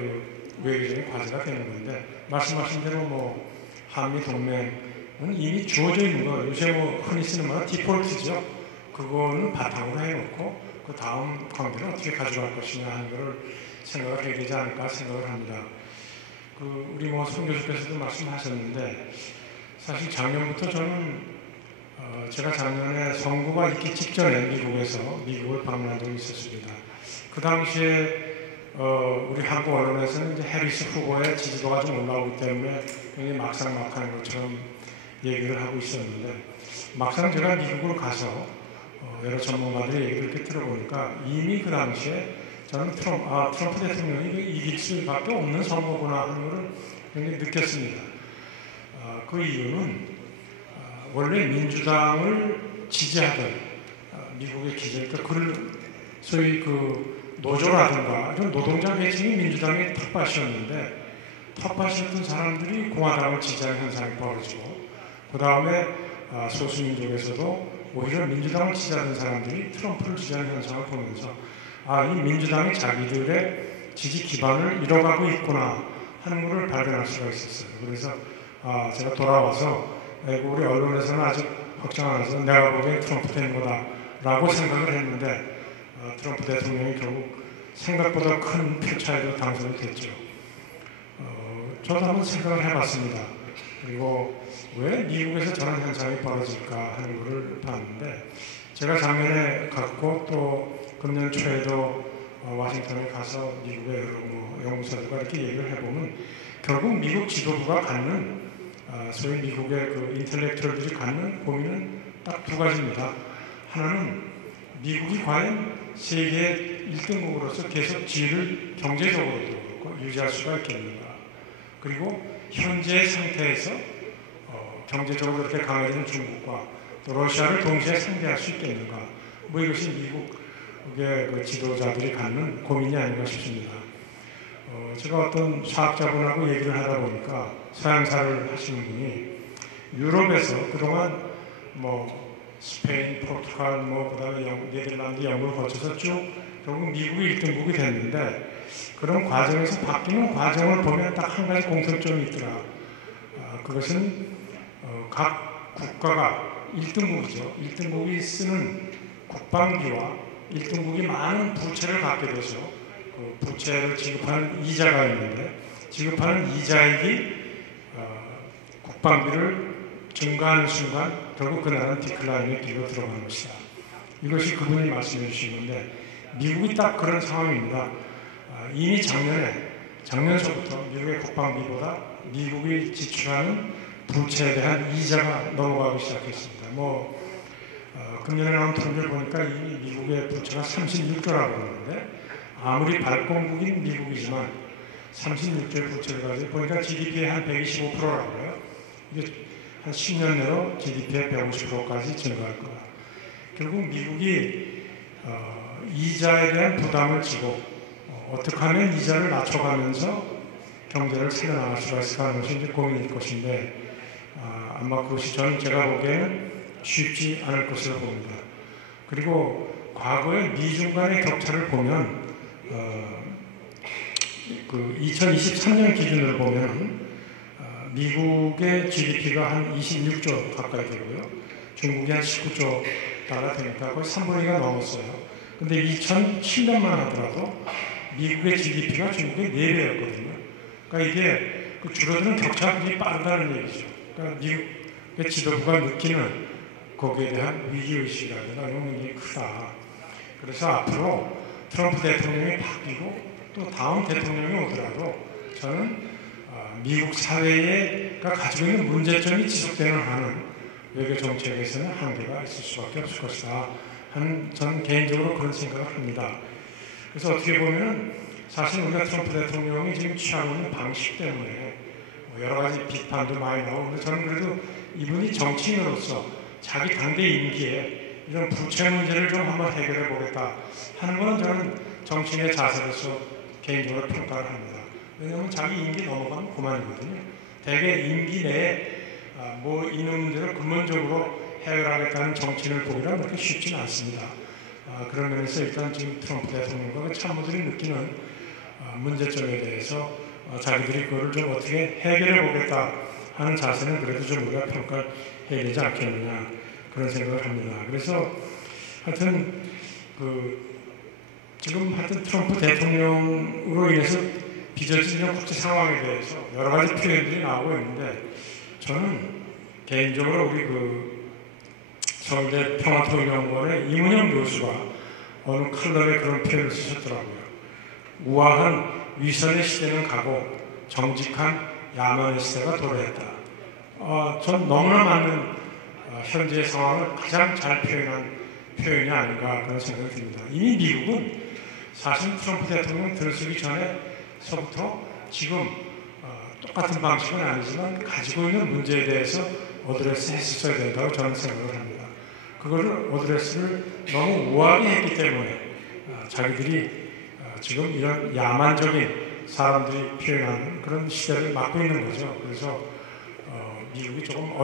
외교적인 과제가 되는 건데 말씀하신 대로 한미 동맹은 이미 주어져 있는 거 요새 흔히 쓰는 말은 디폴트죠. 그거는 바탕으로 해놓고 그 다음 관계를 어떻게 가져갈 것이냐 하는 것을 생각을 해야 되지 않을까 생각을 합니다. 우리 송 교수께서도 말씀하셨는데 사실 작년부터 저는 제가 작년에 선거가 있기 직전에 미국을 방문한 적이 있었습니다. 그 당시에 우리 한국 언론에서는 이제 해리스 후보의 지지도가 좀 올라오기 때문에 굉장히 막상막하는 것처럼 얘기를 하고 있었는데 막상 제가 미국을 가서 여러 전문가들의 얘기를 이렇게 들어보니까 이미 그 당시에 저는 트럼프 대통령이 이길 수밖에 없는 선거구나 하는 것을 굉장히 느꼈습니다. 그 이유는 원래 민주당을 지지하던 미국의 기존 소위 노조라든가 이런 노동자 계층이 민주당의 텃밭이었는데 텃밭이었던 사람들이 공화당을 지지하는 현상이 벌어지고 그 다음에 소수민족에서도 오히려 민주당을 지지하는 사람들이 트럼프를 지지하는 현상을 보면서 이 민주당이 자기들의 지지 기반을 잃어가고 있구나 하는 것을 발견할 수가 있었어요. 그래서 제가 돌아와서 우리 언론에서는 아직 확정 안 해서 내가 보기엔 트럼프 된 거다라고 생각을 했는데 트럼프 대통령이 결국 생각보다 큰 표 차이로 당선이 됐죠. 저도 한번 생각을 해봤습니다. 그리고 왜 미국에서 저런 현상이 벌어질까 하는 것을 봤는데 제가 작년에 갔고 또 금년 초에도 워싱턴에 가서 미국의 여러 연구소들과 이렇게 얘기를 해보면 결국 미국 지도부가 갖는 소위 미국의 그 인텔렉트럴들이 갖는 고민은 딱 두 가지입니다. 하나는 미국이 과연 세계 1등국으로서 계속 지위를 경제적으로도 그렇고 유지할 수가 있겠는가. 그리고 현재 상태에서 경제적으로 이렇게 강해진 중국과 또 러시아를 동시에 상대할 수 있겠는가. 뭐 이것이 미국의 그 지도자들이 갖는 고민이 아닌가 싶습니다. 제가 어떤 사학자분하고 얘기를 하다 보니까 서양사를 하시는 분이 유럽에서 그동안 스페인, 포르투갈, 그다음에 네덜란드, 영국을 거쳐서 쭉 결국 미국이 1등국이 됐는데 그런 과정에서 바뀌는 과정을 보면 딱 한 가지 공통점이 있더라. 그것은 각 국가가 1등국이죠. 1등국이 쓰는 국방비와 1등국이 많은 부채를 갖게 돼서 그 부채를 지급하는 이자가 있는데 지급하는 이자액이 국방비를 증가하는 순간 결국 그 나라는 디클라인에 끼고 들어가는 것이다. 이것이 그분이 말씀해 주신 건데 미국이 딱 그런 상황입니다. 이미 작년서부터 미국의 국방비보다 미국이 지출하는 부채에 대한 이자가 넘어가기 시작했습니다. 금년에 나온 통계를 보니까 이미 미국의 부채가 36조라고 그러는데 아무리 발권국인 미국이지만 36조의 부채를 가지고 보니까 GDP의 한 125%라고 해요. 이게 한 10년 내로 GDP의 150%까지 증가할 거다. 결국 미국이 이자에 대한 부담을 지고 어떻게 하면 이자를 낮춰가면서 경제를 살려나갈 수가 있을까 하는 것이 이제 고민일 것인데 아마 그것이 제가 보기에는 쉽지 않을 것으로 봅니다. 그리고 과거에 미중 간의 격차를 보면 그 2023년 기준으로 보면 미국의 GDP가 한 26조 가까이 되고요. 중국이 한 19조 달러 되니까 거의 3분의 2가 넘었어요. 근데 2007년만 하더라도 미국의 GDP가 중국의 4배였거든요. 그러니까 이게 그 줄어드는 격차가 굉장히 빠르다는 얘기죠. 그러니까 미국의 지도부가 느끼는 거기에 대한 위기의식이라든가 이런 게 굉장히 크다. 그래서 앞으로 트럼프 대통령이 바뀌고 또 다음 대통령이 오더라도 저는 미국 사회가 가지고 있는 문제점이 지속되는 한은 외교 정책에서는 한계가 있을 수밖에 없을 것이다 하는 저는 개인적으로 그런 생각을 합니다. 그래서 어떻게 보면 사실 우리가 트럼프 대통령이 지금 취하고 있는 방식 때문에 여러 가지 비판도 많이 나오고 근데 저는 그래도 이분이 정치인으로서 자기 당대 임기에 이런 부채 문제를 좀 한번 해결해 보겠다 하는 건 저는 정치인의 자세로서 개인적으로 평가를 합니다. 왜냐하면 자기 임기 넘어가면 그만이거든요. 대개 임기 내에 있는 문제를 근본적으로 해결하겠다는 정치인을 보기란 그렇게 쉽지는 않습니다. 그런 면에서 일단 지금 트럼프 대통령과 그 참모들이 느끼는 문제점에 대해서 자기들이 그거를 좀 어떻게 해결해 보겠다 하는 자세는 그래도 좀 우리가 평가해야 되지 않겠느냐 그런 생각을 합니다. 그래서 하여튼 지금 하여튼 트럼프 대통령으로 인해서 빚어지는 국제 상황에 대해서 여러 가지 표현들이 나오고 있는데 저는 개인적으로 우리 서울대 평화통일연구원의 이문영 교수가 어느 칼럼에 그런 표현을 쓰셨더라고요. 우아한 위선의 시대는 가고 정직한 야만의 시대가 도래했다. 전 너무나 맞는 현재의 상황을 가장 잘 표현한 표현이 아닌가 그런 생각이 듭니다. 이미 미국은 사실 트럼프 대통령 들어서기 전에서부터 지금 똑같은 방식은 아니지만 가지고 있는 문제에 대해서 어드레스 했었어야 된다고 저는 생각을 합니다. 그거를 어드레스를 너무 우아하게 했기 때문에 자기들이 지금 이런 야만적인 사람들이 표현하는 그런 시대를 맞고 있는 거죠. 그래서 미국이 조금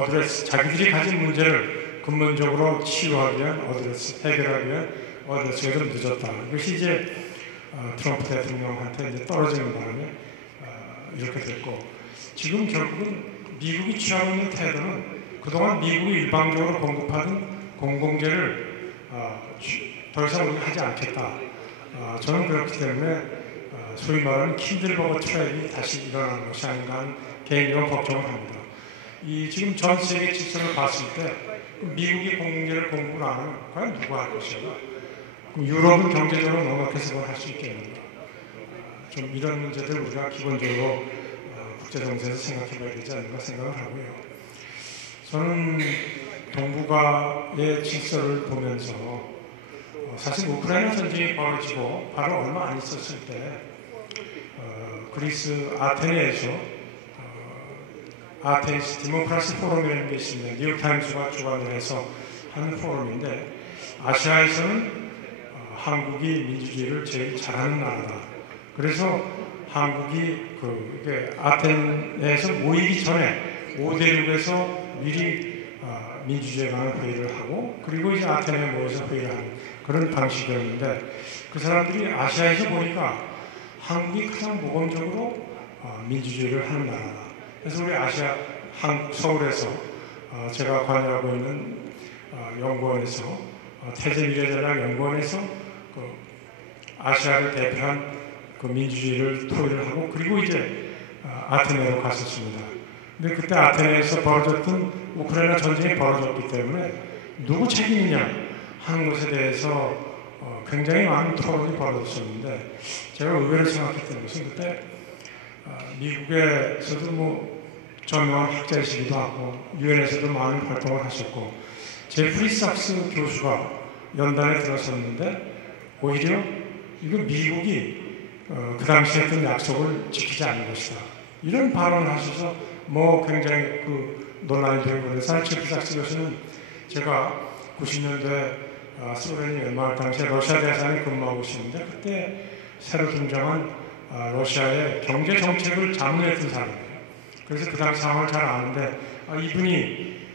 자기들이 가진 문제를 근본적으로 치유하기 위한 해결하기 위한 어드레스가 좀 늦었다. 이것이 이제 트럼프 대통령한테 이제 떨어지는 바람에 이렇게 됐고 지금 결국은 미국이 취하고 있는 태도는 그동안 미국이 일방적으로 공급하는 공공재를 더 이상 우리가 하지 않겠다. 저는 그렇기 때문에 소위 말하는 킨들버거 트랩이 다시 일어나는 것이 아닌가 하는 개인적으로 걱정을 합니다. 지금 전 세계 질서를 봤을 때 미국이 공공재를 공급을 안 하면 과연 누가 할 것인가? 그럼 유럽은 경제적으로 농락해서 할 수 있겠는가? 좀 이런 문제들 우리가 기본적으로 국제정세에서 생각해봐야 되지 않을까 생각을 하고요. 저는 동북아의 질서를 보면서 사실 우크라이나 전쟁이 벌어지고 바로 얼마 안 있었을 때 그리스 아테네에서 아테네스 디모크라시 포럼이라는 게 있습니다. 뉴욕타임스가 주관을 해서 하는 포럼인데 아시아에서는 한국이 민주주의를 제일 잘하는 나라다. 그래서 한국이 이게 아테네에서 모이기 전에 5대6에서 미리 민주주의에 관한 회의를 하고 그리고 이제 아테네에 모여서 회의를 하는 그런 방식이었는데 그 사람들이 아시아에서 보니까 한국이 가장 모범적으로 민주주의를 하는 나라다. 그래서 우리 아시아 서울에서 제가 관여하고 있는 연구원에서 태제미래전략 연구원에서 아시아를 대표한 그 민주주의를 토의를 하고 그리고 이제 아테네로 갔었습니다. 근데 그때 아테네에서 벌어졌던 우크라이나 전쟁이 벌어졌기 때문에 누구 책임이냐 하는 것에 대해서 굉장히 많은 토론이 벌어졌었는데 제가 의외로 생각했던 것은 그때 미국에서도 뭐 전명한 학자이시기도 하고 유엔에서도 많은 활동을 하셨고 제프리 삭스 교수가 연단에 들어섰는데 오히려 이거 미국이 그 당시에 했던 약속을 지키지 않은 것이다. 이런 발언을 하셔서 뭐 굉장히 논란이 되고 그래서 제프리 삭스 교수는 제가 90년대 소련이 멸망할 당시에 러시아 대사관에 근무하고 있었는데 그때 새로 등장한 러시아의 경제 정책을 자문했던 사람이에요. 그래서 그 당시 상황을 잘 아는데 이분이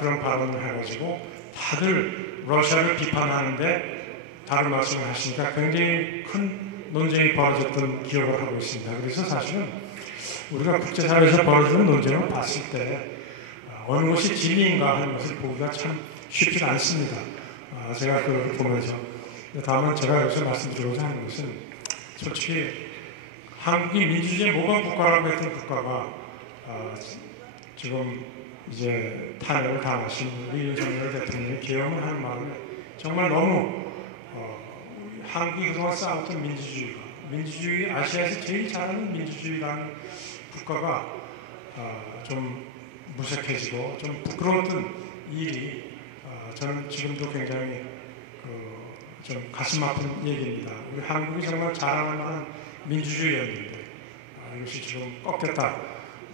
그런 발언을 해가지고 다들 러시아를 비판하는데 다른 말씀을 하시니까 굉장히 큰 논쟁이 벌어졌던 기억을 하고 있습니다. 그래서 사실은 우리가 국제사회에서 벌어지는 논쟁을 봤을 때 어느 것이 진리인가 하는 것을 보기가 참 쉽지 않습니다. 제가 그걸 보면서 다만 제가 여기서 말씀드리고자 하는 것은 솔직히 한국이 민주주의 모범 국가라고 했던 국가가 지금 이제 탄핵을 당하신 우리 윤석열 대통령이 계엄을 하는 마음에 정말 너무 한국이 그동안 쌓았던 민주주의 아시아에서 제일 잘하는 민주주의라는 국가가 좀 무색해지고 좀 부끄러웠던 일이 저는 지금도 굉장히 좀 가슴 아픈 얘기입니다. 우리 한국이 정말 자랑할 만한 민주주의였는데 이것이 지금 꺾였다.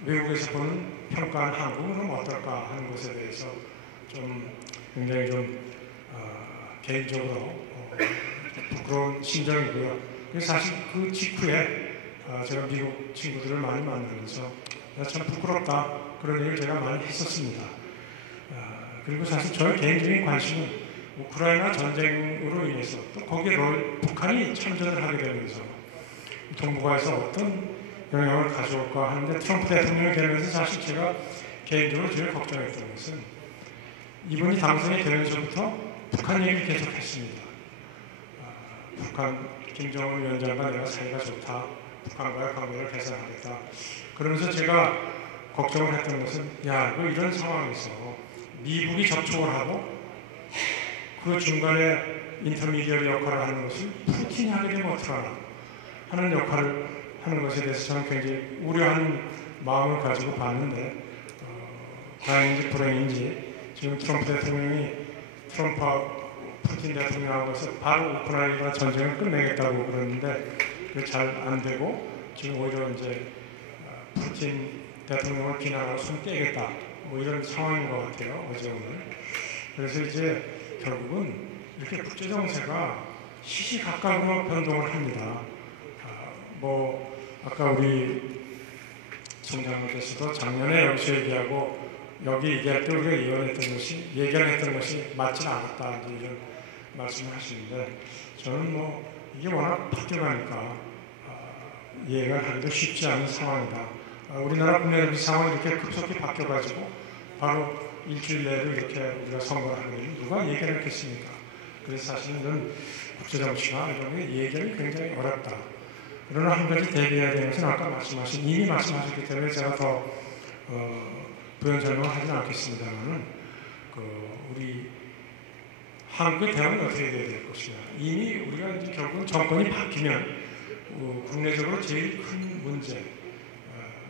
외국에서 보는 평가한 한국은 그럼 어떨까 하는 것에 대해서 좀 굉장히 좀 개인적으로 부끄러운 심정이고요. 사실 그 직후에 제가 미국 친구들을 많이 만나면서 참 부끄럽다 그런 얘기를 제가 많이 했었습니다. 그리고 사실 저의 개인적인 관심은 우크라이나 전쟁으로 인해서 또 거기에 북한이 참전을 하게 되면서 동북아에서 어떤 영향을 가져올까 하는데 트럼프 대통령이 되면서 사실 제가 개인적으로 제일 걱정했던 것은 이분이 당선이 되면서부터 북한 얘기를 계속 했습니다. 북한 김정은 위원장과 내가 사이가 좋다. 북한과의 관계를 개선하겠다. 그러면서 제가 걱정을 했던 것은 이런 상황에서 미국이 접촉을 하고 그 중간에 인터미디어리 역할을 하는 것을 푸틴이 하게 되면 어떡하나 하는 역할을 하는 것에 대해서 저는 굉장히 우려하는 마음을 가지고 봤는데 다행인지 불행인지 지금 트럼프 대통령이 트럼프와 푸틴 대통령하고서 바로 우크라이나 전쟁을 끝내겠다고 그러는데 그게 잘 안 되고 지금 오히려 이제 푸틴 대통령을 비난하고 손 떼겠다 뭐 이런 상황인 것 같아요. 어제 오늘. 그래서 이제 결국은 이렇게 국제 정세가 시시각각으로 변동을 합니다. 뭐 아까 우리 총장님께서도 작년에 여기서 얘기하고 여기 얘기할 때 우리가 예견했던 것이 맞지 않았다 이런 말씀을 하시는데 저는 뭐 이게 워낙 바뀌어가니까 이해가 하기도 쉽지 않은 상황이다. 우리나라 국내 상황이 이렇게 급속히 바뀌어가지고 바로 일주일 내로 이렇게 우리가 선거를 하면 누가 예견했겠습니까? 그래서 사실은 이런 국제정치나 이런 게 예견이 굉장히 어렵다. 그러나 한 가지 대비해야 되는 것은 아까 이미 말씀하셨기 때문에 제가 더 부연 설명을 하지는 않겠습니다만은 우리 한국의 대응은 어떻게 돼야 될 것이냐. 이미 우리가 이제 결국은 정권이 바뀌면 국내적으로 제일 큰 문제,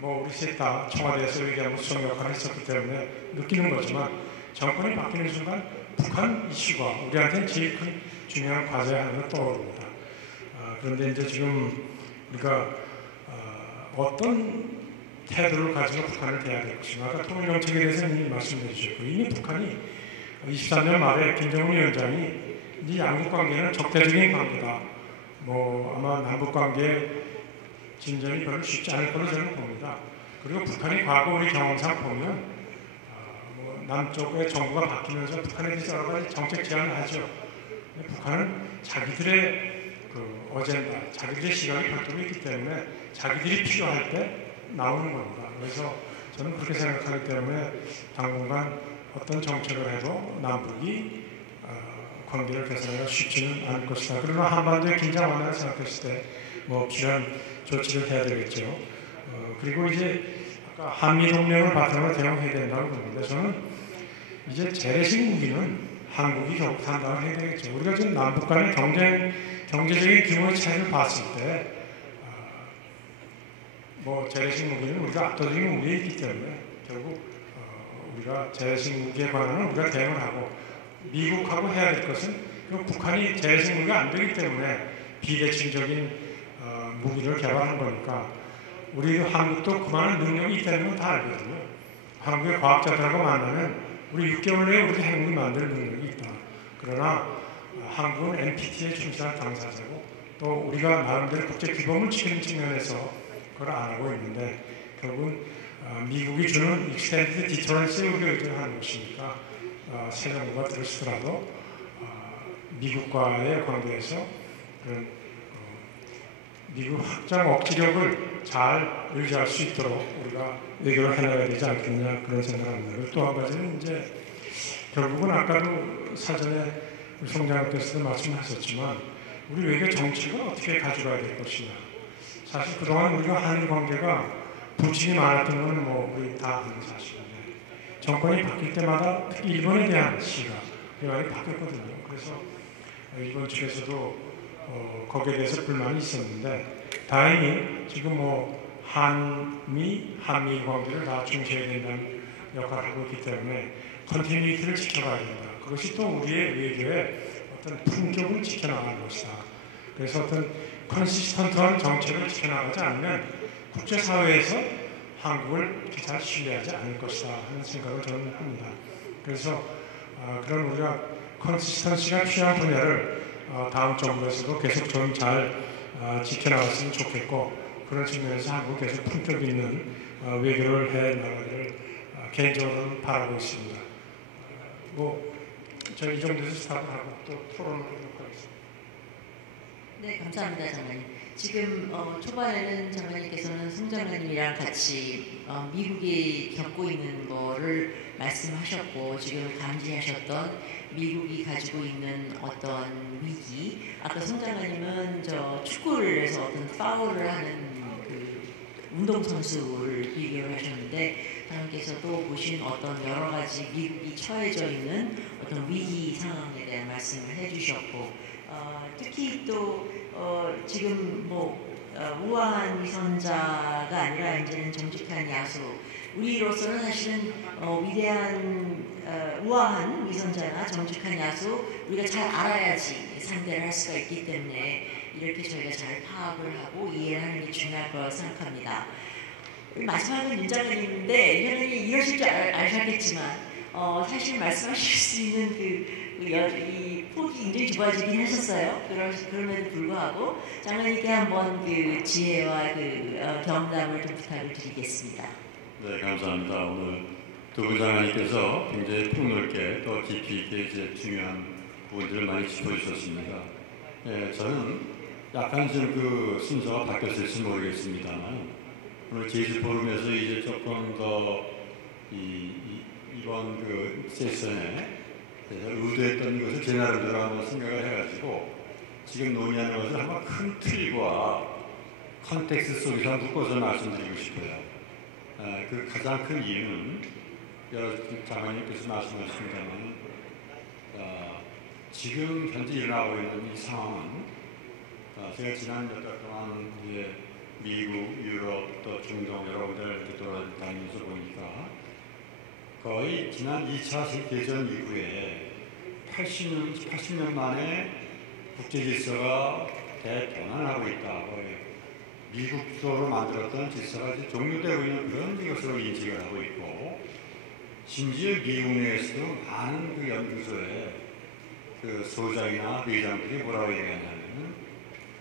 뭐 우리 셋 다 청와대에서 얘기하고 수정 역할을 했었기 때문에 느끼는 거지만 정권이 바뀌는 순간 북한 이슈가 우리한테는 제일 큰 중요한 과제 하나가 떠오릅니다. 그런데 이제 지금 우리가 어떤 태도를 가지고 북한을 대해야 될 것인가. 아까 통일정책에 대해서 이미 말씀해 주셨고 이미 북한이 23년 말에 김정은 위원장이 이 양국 관계는 적대적인 관계다. 뭐 아마 남북 관계 진전이 별로 쉽지 않을 걸로 저는 봅니다. 그리고 북한이 과거 우리 경험상 보면 뭐 남쪽의 정부가 바뀌면서 북한에 대해서 여러 가지 정책 제안을 하죠. 북한은 자기들의 그 어젠다, 자기들의 시각이 별도로 있기 때문에 자기들이 필요할 때 나오는 겁니다. 그래서 저는 그렇게 생각하기 때문에 당분간 어떤 정책을 해도 남북이 관계를 개선하기가 쉽지는 않을 것이다. 그러나 한반도의 긴장 완화를 생각했을 때 뭐 필요한 조치를 해야 되겠죠. 그리고 이제 아까 한미동맹을 바탕으로 대응해야 된다고 그러는데 저는 이제 재래식 무기는 한국이 결국 담당을 해야 되겠죠. 우리가 지금 남북 간의 경제적인 규모의 차이를 봤을 때 뭐 재래식 무기는 우리가 압도적인 무기에 있기 때문에 결국 우리가 재래식 무기에 관한은 우리가 대응을 하고 미국하고 해야 될 것은 북한이 재래식 무기가 안 되기 때문에 비대칭적인 무기를 개발한 거니까 우리 한국도 그만한 능력이 있다는 건 다 알거든요. 한국의 과학자들하고 만나면 우리 6개월 내에 우리 핵무기 만들 능력이 있다. 그러나 한국은 NPT에 충실한 당사자고 또 우리가 나름대로 국제규범을 지키는 측면에서 그걸 안 하고 있는데 결국은 미국이 주는 익스텐디드 디터런스에 우리가 의존하는 것이니까 새 정부가 들으시더라도 미국과의 관계에서 그런 미국 확장 억지력을 잘 유지할 수 있도록 우리가 외교를 해나가야 되지 않겠냐 그런 생각을 합니다. 또 한 가지는 이제 결국은 아까도 사전에 우리 송장학교에서도 말씀하셨지만 우리 외교 정책을 어떻게 가져가야 될 것이냐. 사실 그동안 우리가 한일 관계가 부침이 많았던 건 뭐 우리 다 아는 사실인데 정권이 바뀔 때마다 특히 일본에 대한 시각 많이 바뀌었거든요. 그래서 일본 측에서도 거기에 대해서 불만이 있었는데 다행히 지금 뭐 한미 관계를 다 중시해야 된다는 역할을 하고 있기 때문에 컨티뉴이티를 지켜가야 된다. 그것이 또 우리의 외교의 어떤 품격을 지켜나가는 것이다. 그래서 어떤 컨시스턴트한 정책을 지켜나가지 않으면 국제사회에서 한국을 잘 신뢰하지 않을 것이다 하는 생각을 저는 합니다. 그래서 그런 우리가 컨시스턴시가 필요한 분야를 다음 정부에서도 계속 좀 잘 지켜나갔으면 좋겠고 그런 측면에서 한국 계속 품격 있는 외교를 해나가기를 개인적으로 바라고 있습니다. 뭐 저희 이 정도에서 스탑을 하고 또 토론을 하도록 하겠습니다. 네, 감사합니다, 장관님. 지금 초반에는 장관님께서는 송 장관님이랑 같이 미국이 겪고 있는 거를 말씀하셨고 지금 감지하셨던 미국이 가지고 있는 어떤 위기. 아까 송 장관님은 저 축구를 해서 어떤 파울을 하는 그 운동선수를 비교를 하셨는데 장관님께서도 보신 어떤 여러 가지 미국이 처해져 있는 어떤 위기 상황에 대한 말씀을 해주셨고 특히 또 지금 뭐 우아한 위선자가 아니라 이제는 정직한 야수 우리로서는 사실은 위대한 우아한 위선자나 정직한 야수 우리가 잘 알아야지 상대를 할 수가 있기 때문에 이렇게 저희가 잘 파악을 하고 이해를 하는 게 중요할 거라고 생각합니다. 마지막은 윤 장관님인데 윤 장관님이 이러실 줄 아셨겠지만 사실 말씀하실 수 있는 이 폭이 굉장히 좁아지긴 하셨어요. 그럼에도 불구하고 장관님께 한번 그 지혜와 그 경험담을 좀 부탁을 드리겠습니다. 네, 감사합니다. 오늘 두 분 장관님께서 굉장히 폭넓게 또 깊이 있게 이제 중요한 부분들을 많이 짚어주셨습니다. 네, 저는 약간 좀 그 순서가 바뀌었을지 모르겠습니다만 오늘 제주 포럼에서 이제 조금 더 이번 그 세션에 의도했던 것을 제 나름대로 한번 생각을 해가지고 지금 논의하는 것을 한번 큰 틀과 컨텍스트 속에서 묶어서 말씀드리고 싶어요. 그 가장 큰 이유는 여러 장관님께서 말씀하셨습니다만 지금 현재 일어나고 있는 이 상황은 제가 지난 몇 달 동안 이제 미국, 유럽, 또 중동 여러 군데를 돌아다니면서 보니까 거의 지난 2차 세계대전 이후에 80년 만에 국제 질서가 대변환하고 있다. 미국으로 만들었던 질서가 이제 종료되고 있는 그런 것으로 인식을 하고 있고, 심지어 미국 내에서도 많은 그 연구소에 그 소장이나 의장들이 뭐라고 얘기하냐면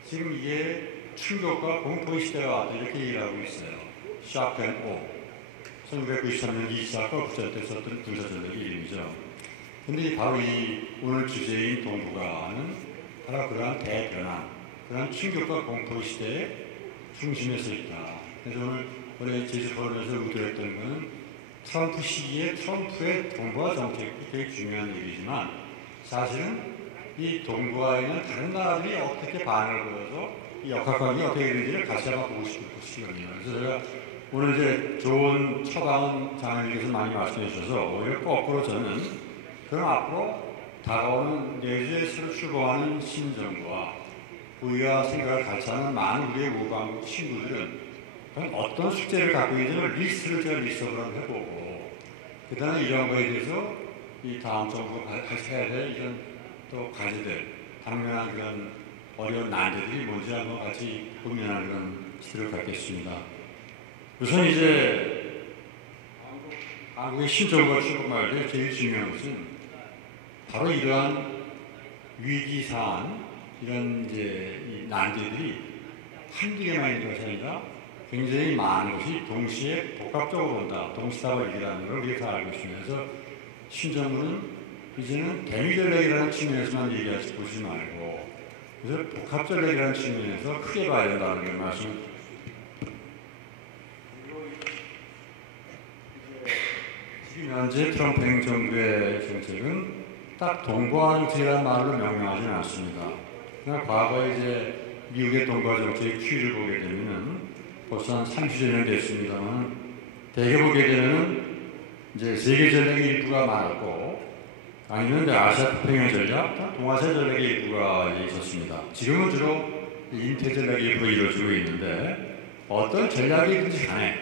지금 이게 충격과 공포의 시대가 왔다 이렇게 얘기를 하고 있어요. Shock and Awe. 1993년 2차 거국전 때 썼던 군사전략의 이름이죠. 근데 바로 이 오늘 주제인 동북아는 바로 그러한 대변환, 그러한 충격과 공포의 시대의 중심에 서 있다. 그래서 오늘 제주 포럼에서 의도했던 것은 트럼프 시기에 트럼프의 동북아 정책이 되게 중요한 얘기지만, 사실은 이 동북아에는 다른 나라들이 어떻게 반응을 보여서 이 역학관계가 어떻게 되는지를 같이 한번 보고 싶거든요. 그래서 제가 오늘 이제 좋은 처방은 장관님께서 많이 말씀해 주셔서 오히려 거꾸로 저는 그럼 앞으로 다가오는 내주에 새로 출범하는 신정부와 우리가 생각을 같이 하는 많은 우리의 우방국 친구들은 어떤 숙제를 갖고 있는지 리스트를 제가 리스트를 해보고, 그 다음에 이런 거에 대해서 이 다음 정부가 같이 해야 될 이런 또 과제들, 당면한 그런 어려운 난제들이 뭔지 한번 같이 고민하는 그런 시대를 갖겠습니다. 우선 이제 한국의 신정부가 출범할 때 제일 중요한 것은 바로 이러한 위기 사안, 이런 이제 이 난제들이 한두 개만 있는 것이 아니라 굉장히 많은 것이 동시에 복합적으로 온다. 동시다발 얘기라는 걸 우리가 다 알고 있습니다. 그래서 신정부는 이제는 대미전략이라는 측면에서만 얘기하지 보지 말고, 그래서 복합전략이라는 측면에서 크게 봐야 된다는 걸 말씀. 지금 현재 트럼프 행정부의 정책은 딱 동북아 정책이라는 말로 명명하지는 않습니다. 그러나 과거에 이제 미국의 동북아 정책의 큐를 보게 되면은 벌써 한 30여 년 됐습니다만, 대개 보게 되면은 이제 세계 전략의 일부가 많았고, 아니면 이제 아시아 태평양 전략, 동아시아 전략의 일부가 있었습니다. 지금은 주로 인태 전략의 일부가 이루어지고 있는데, 어떤 전략이든지 간에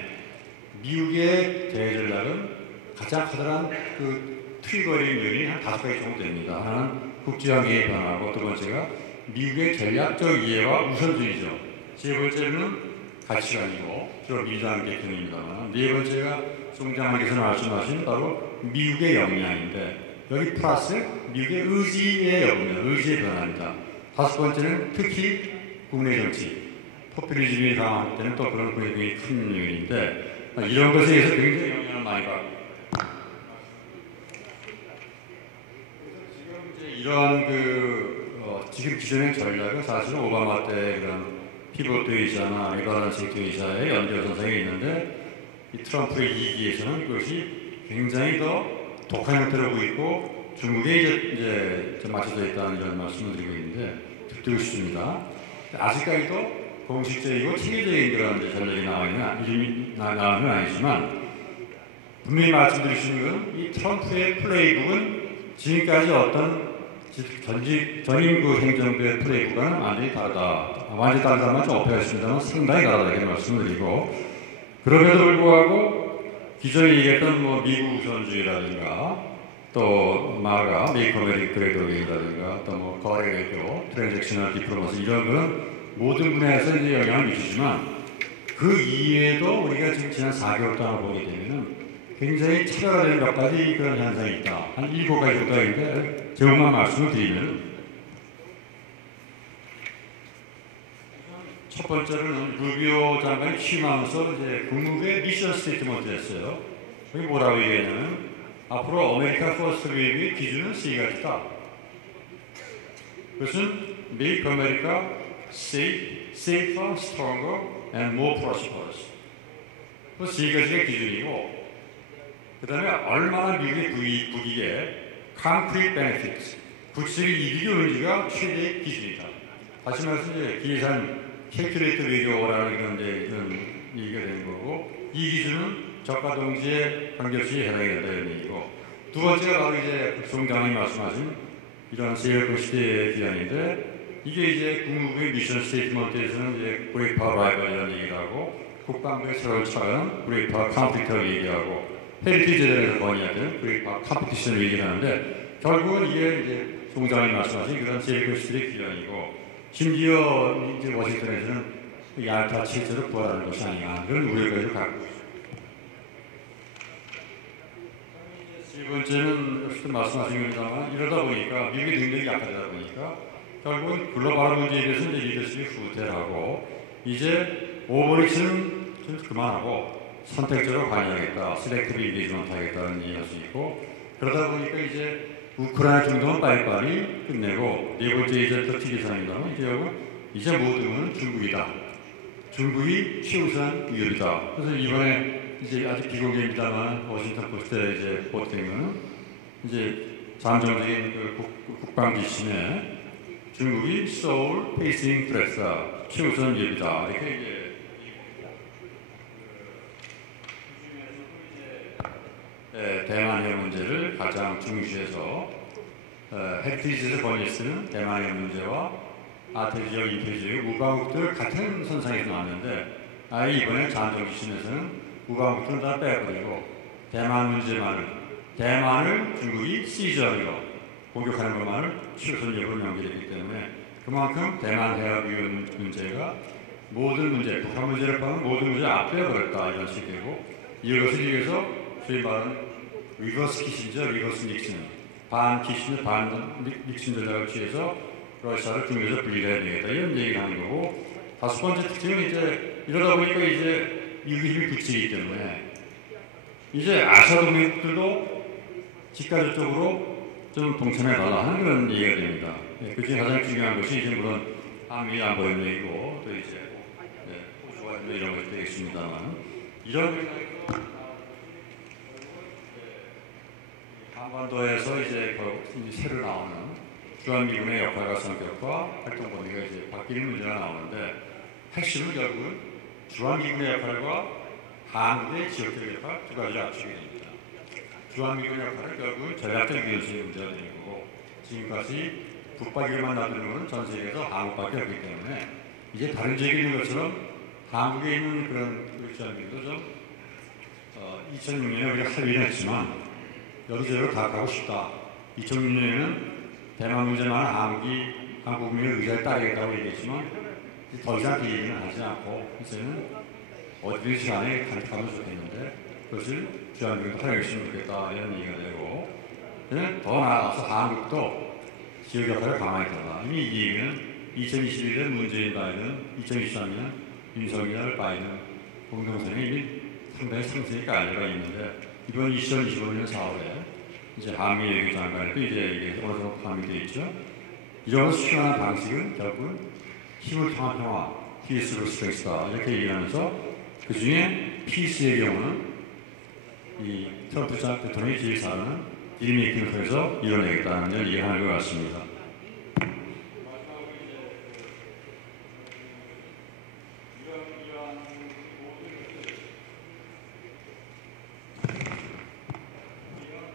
미국의 대전략은 가장 커다란 그 트리거링 요인이 한 5가지 정도 됩니다. 하나는 국제관계의 변화고, 두 번째가 미국의 전략적 이해와 우선주의죠. 세 번째는 가치관이고, 주로 민주당 계통입니다만, 네 번째가 송장관께서 말씀하신 바로 미국의 역량인데, 여기 플러스 미국의 의지의 역량, 의지의 변화입니다. 다섯 번째는 특히 국내 정치, 포퓰리즘이 강할 때는 또 그런 분야가 큰 요인인데, 이런 것에 의해서 굉장히 영향을 많이 받고, 이러한 지금 기존의 전략은 사실은 오바마 때 그런 피보트 의사나 리버런싱 의사의 연결선상에 있는데, 이 트럼프의 2기에서는 그것이 굉장히 더 독한 형태로 보이고 중국에 이제 맞춰져 있다는 이런 말씀을 드리고 있는데, 듣고 싶습니다. 아직까지도 공식적이고 체계적인 그런 전략이 나오는 건 아니지만, 분명히 말씀드릴 수 있는 건 이 트럼프의 플레이북은 지금까지 어떤 전임 그 행정부의 플레이북과는 완전히 다르다. 완전히 다르다면 좀 어폐가 있습니다만 상당히 다르다 이렇게 말씀을 드리고, 그럼에도 불구하고 기존에 얘기했던 뭐 미국 우선주의라든가, 또 마가 메이크 어메리카 그레이트 어게인이라든가, 또 뭐 거래 외교, 트랜잭셔널 디플로마시, 이런 거는 모든 분야에서 이제 영향을 미치지만, 그 이외에도 우리가 지금 지난 4개월 동안 보게 되면은 굉장히 차별화되는 몇 가지 그런 현상이 있다. 한 7가지 정도가 있는데, 제목만 말씀을 드리면, 첫 번째로는 루비오 장관이 취임하면서 이제 국무부의 미션 스테이트먼트를 했어요. 여기 뭐라고 얘기하냐면, 앞으로 아메리카 퍼스트 웨이브의 기준은 세 가지다. 그것은 Make America safer, stronger, and more prosperous. 그 세 가지가 기준이고, 그 다음에 얼마나 미국의 국익에 concrete benefits, 구체적인 이익이 오는지가 최대의 기준이다. 다시 말해서 이제 계산, 캘큘레이터 외교라는 그런 얘기가 되는 거고, 이 기준은 적과 동시에 관계없이 해당이 된다 이런 얘기고, 두 번째가 바로 이제 송장관이 말씀하신 이런 세계권 시대의 기간인데 이게 이제 국무부의 미션 스테이트먼트에서는 이제 브레이크 파워 라이벌이라는 얘기를 하고 국방부의 새로운 차는 브레이크 파워 컴퓨터를 얘기하고 헤리티지 대회에서 건의하는 브레이크 파워 컴퓨티션을 얘기하는데 결국은 이게 이제 총장이 말씀하신 그런 세계권 시대의 기간이고 심지어 이제 워싱턴에서는 얄타 체제로 부활하는 것이 아닌가 그런 우려를 갖고 있습니다. 세 번째는 역시 말씀하신 겁니다만 이러다 보니까 미국의 능력이 약하다 보니까 결국은 글로벌 문제에 대해서 이제 리더십이 후퇴하고 이제 오버리치는 좀 그만하고 선택적으로 관여하겠다, 셀렉티브 인게이지먼트 하겠다는 얘기를 할 수 있고 그러다 보니까 이제 우크라이나 중동은 빨리빨리 끝내고 네 번째 이제 더 특이사항입니다만 이제 모두는 중국이다. 중국이 최우선 위협이다. 그래서 이번에 이제 아직 비공개입니다만 워싱턴 포스트에 이제 보도된 거는 이제 잠정적인 그 국방 지침에 중국이 소울 페이싱 트레스다. 최우선 위협이다. 이렇게 이제 대만해 문제를 가장 중시해서 헤리티지에서 권위 쓰는 대만해 문제와 아태지역, 인태지역, 우방국들 같은 선상에서 나왔는데 이번에 잠정지침에서는 우방국들은 다 빼버리고 대만 대만을 중국이 시저로 공격하는 것만을 최우선 위협으로 명기했기 때문에 그만큼 대만 해협 위협 문제가 모든 문제, 북한 문제를 포함한 모든 문제를 앞세워버렸다 이런 식이고 이것을 위해서 소위 말하는 리버스 키신저, 리버스 닉슨, 반 키신저, 반 닉슨 전략을 취해서 러시아를 중국에서 분리해야 되겠다 이런 얘기를 하는 거고 다섯 번째 특징은 이제 이러다 보니까 이제 미국이 힘이 붙이기 때문에 이제 아시아 동맹국들도 직가적으로 좀 동참해달라 하는 그런 얘기가 됩니다. 그중에 가장 중요한 것이 이제 물론 한미 안보협력이고 또 이제 호주와 이런 것이 되겠습니다만 이런 한반도에서 이제 새로 나오는 주한미군의 역할과 성격과 활동 범위가 이제 바뀌는 문제가 나오는데 핵심은 결국은 주한미군의 역할과 한국의 지역적 역할 두 가지를 압축이 됩니다. 주한미군의 역할은 결국은 전략적 위협의 문제가 되는 거고 지금까지 북박이만 놔두는 것은 전 세계에서 한국밖에 없기 때문에 이제 다른 지역에 있는 것처럼 한국에 있는 그런 주한미군도 좀 2006년에 우리가 합의를 했지만 여기저기로 다 가고 싶다. 2006년에는 대만 문제만 한국 국민의 의사에 따르겠다고 얘기했지만 더 이상 그 얘기는 하지 않고 이제는 어디든 시간에 간직하면 좋겠는데 그것을 주한미군도 활용했으면 좋겠다 이런 얘기가 되고 더 나아가서 한국도 지역 역할을 강화했다. 이미 이 얘기는 2021년 문재인 바이든, 2023년 윤석열 바이든 공동선에 이미 상당히 상세히 깔려가 있는데 이번 2025년 4월에 이제 한미 외교장관에도 이제 이게 어느 정도 포함이 되어 있죠. 이런 수행하는 방식은 결국은 힘을 통한 평화, 피스로 스트레스다 이렇게 얘기하면서 그 중에 피스의 경우는 이 트럼프 대통령이 제일 잘하는 딜메이킹을 통해서 이뤄내겠다는 걸 이해하는 것 같습니다.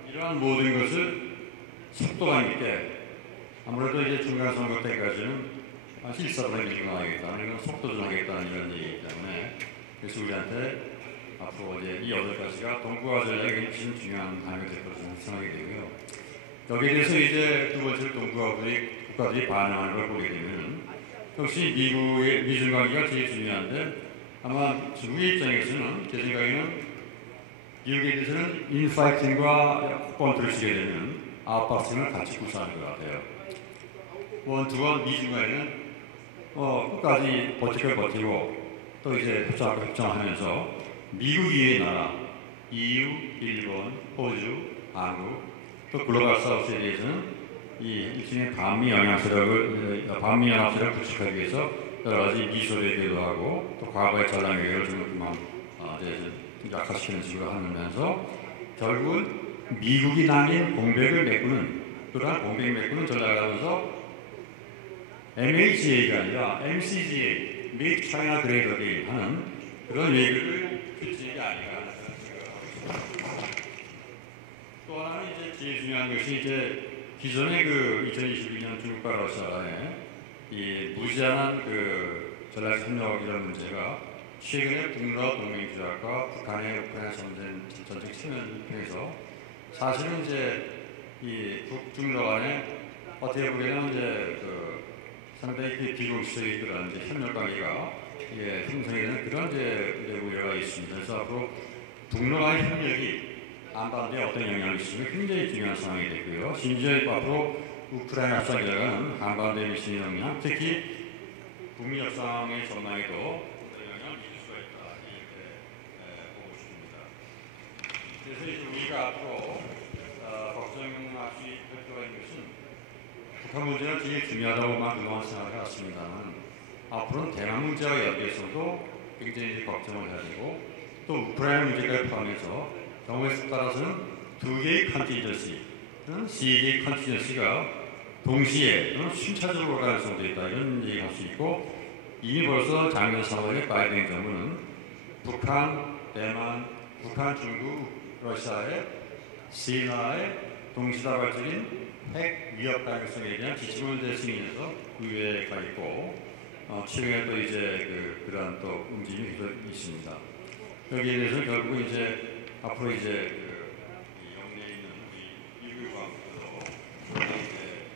이러한 모든 것을 속도감 있게 아무래도 이제 중간 선거 때까지는 실사로 밀고 나가겠다는 이런 속도 좀 하겠다는 이런 얘기이기 때문에 그래서 우리한테 앞으로 이제 이 8가지가 동북아 전략의 훨씬 중요한 단계가 될 것으로 생각이 되고요. 여기에 대해서 이제 두 번째로 동북아 국가들이 반응하는 걸 보게 되면 역시 미중 관계가 제일 중요한데 아마 중국의 입장에서는 제 생각에는 미국에 대해서는 인파이팅과 권투를 치게 되면 아웃박싱을 같이 구사하는 것 같아요. 원투원 미중 간에는 끝까지 버티고 또 이제 협정하면서 미국 이외의 나라, EU, 일본, 호주, 한국 또 글로벌 사우스에 대해서는 이 일종의 반미연합세력을 구축하기 위해서 여러 가지 미소외교도 하고 또 과거의 전략외교를 좀 그만 약화시키는 식으로 하면서 결국은 미국이 남긴 공백을 메꾸는 그러한 공백 메꾸는 전략을 하면서 MHA가 아니라 MCGA, Make China Great Again 하는 그런 외교를 펼치는 게 아닌가 생각합니다. 또 하나는 이제 제일 중요한 것이 이제 기존의 그 2022년 중국과 러시아 간의 이 무제한한 그 전략 협력 이런 문제가 최근에 북러 동맹 조약과 북한의 우크라이나 전쟁 측면을 통해서 사실은 이제 이 북중러 간에 어떻게 보면 이제 그 상당히 그 비공식적인 그런 이제 협력 관계가 형성이 되는 그런 이제 우려가 있습니다. 그래서 앞으로 북러 간의 협력이 한반도에 어떤 영향을 미치는 굉장히 중요한 상황이 됐고요. 심지어 앞으로 우크라이나 합상 결과는 한반도에 미치는 영향, 특히 북미 협상의 전망에도 어떤 영향을 미칠 수가 있다 이렇게 보고 싶습니다. 그래서 이제 우리가 앞으로 걱정하실 필요가 있는 것은 북한 문제가 되게 중요하다고만 그동안 생각해 왔습니다만 앞으로는 대남 문제와 연계해서도 굉장히 걱정을 해야 되고 또 우크라이나 문제까지 포함해서 경우에 따라서는 두 개의 컨티전시, 세 개의 컨티전시가 동시에 순차적으로 갈 가능성도 있다 이런 얘기를 할 수 있고 이미 벌써 작년 4월에 바이든 정부는 북한, 대만, 북한, 중국, 러시아의 세 나라의 동시다발적인 핵 위협 가능성에 대한 지침을 승인해서 의회에 가 있고 최근에 또 이제 그러한 또 움직임이 있습니다. 여기에 대해서 결국 이제 앞으로 이제 이 영내에 있는 우리 미국과 이제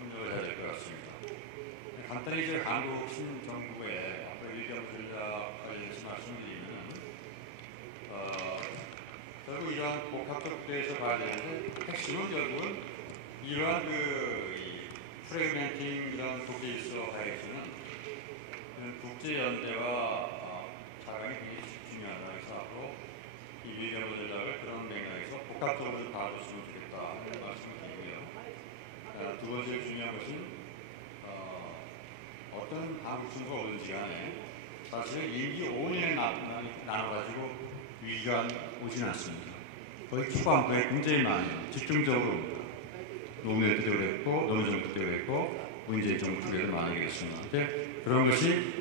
협력을 해야 될 것 같습니다. 간단히 이제 한국 신정부의 앞으로 위경 전략 관련해서 말씀드리면 결국 이러한 복합적 구도에서 봐야 되는데 핵심은 결국은 이러한 프레그멘팅 이런 국제 질서 하에서는 국제 연대와 자강이 굉장히 중요하다. 그래서 앞으로 이 위경 전략을 그런 맥락에서 복합적으로 봐줬으면 좋겠다 하는 말씀을 드리고요. 두 번째 중요한 것은 어떤 한국 정부가 오든지 간에 사실은 임기 5년에 나눠가지고 위기가 오진 않습니다. 거의 초반부에 굉장히 많이 집중적으로 옵니다. 노무현 때도 그랬고 노무현 때도 그랬고 문재인 정부 때도 많이 그랬습니다. 그런 것이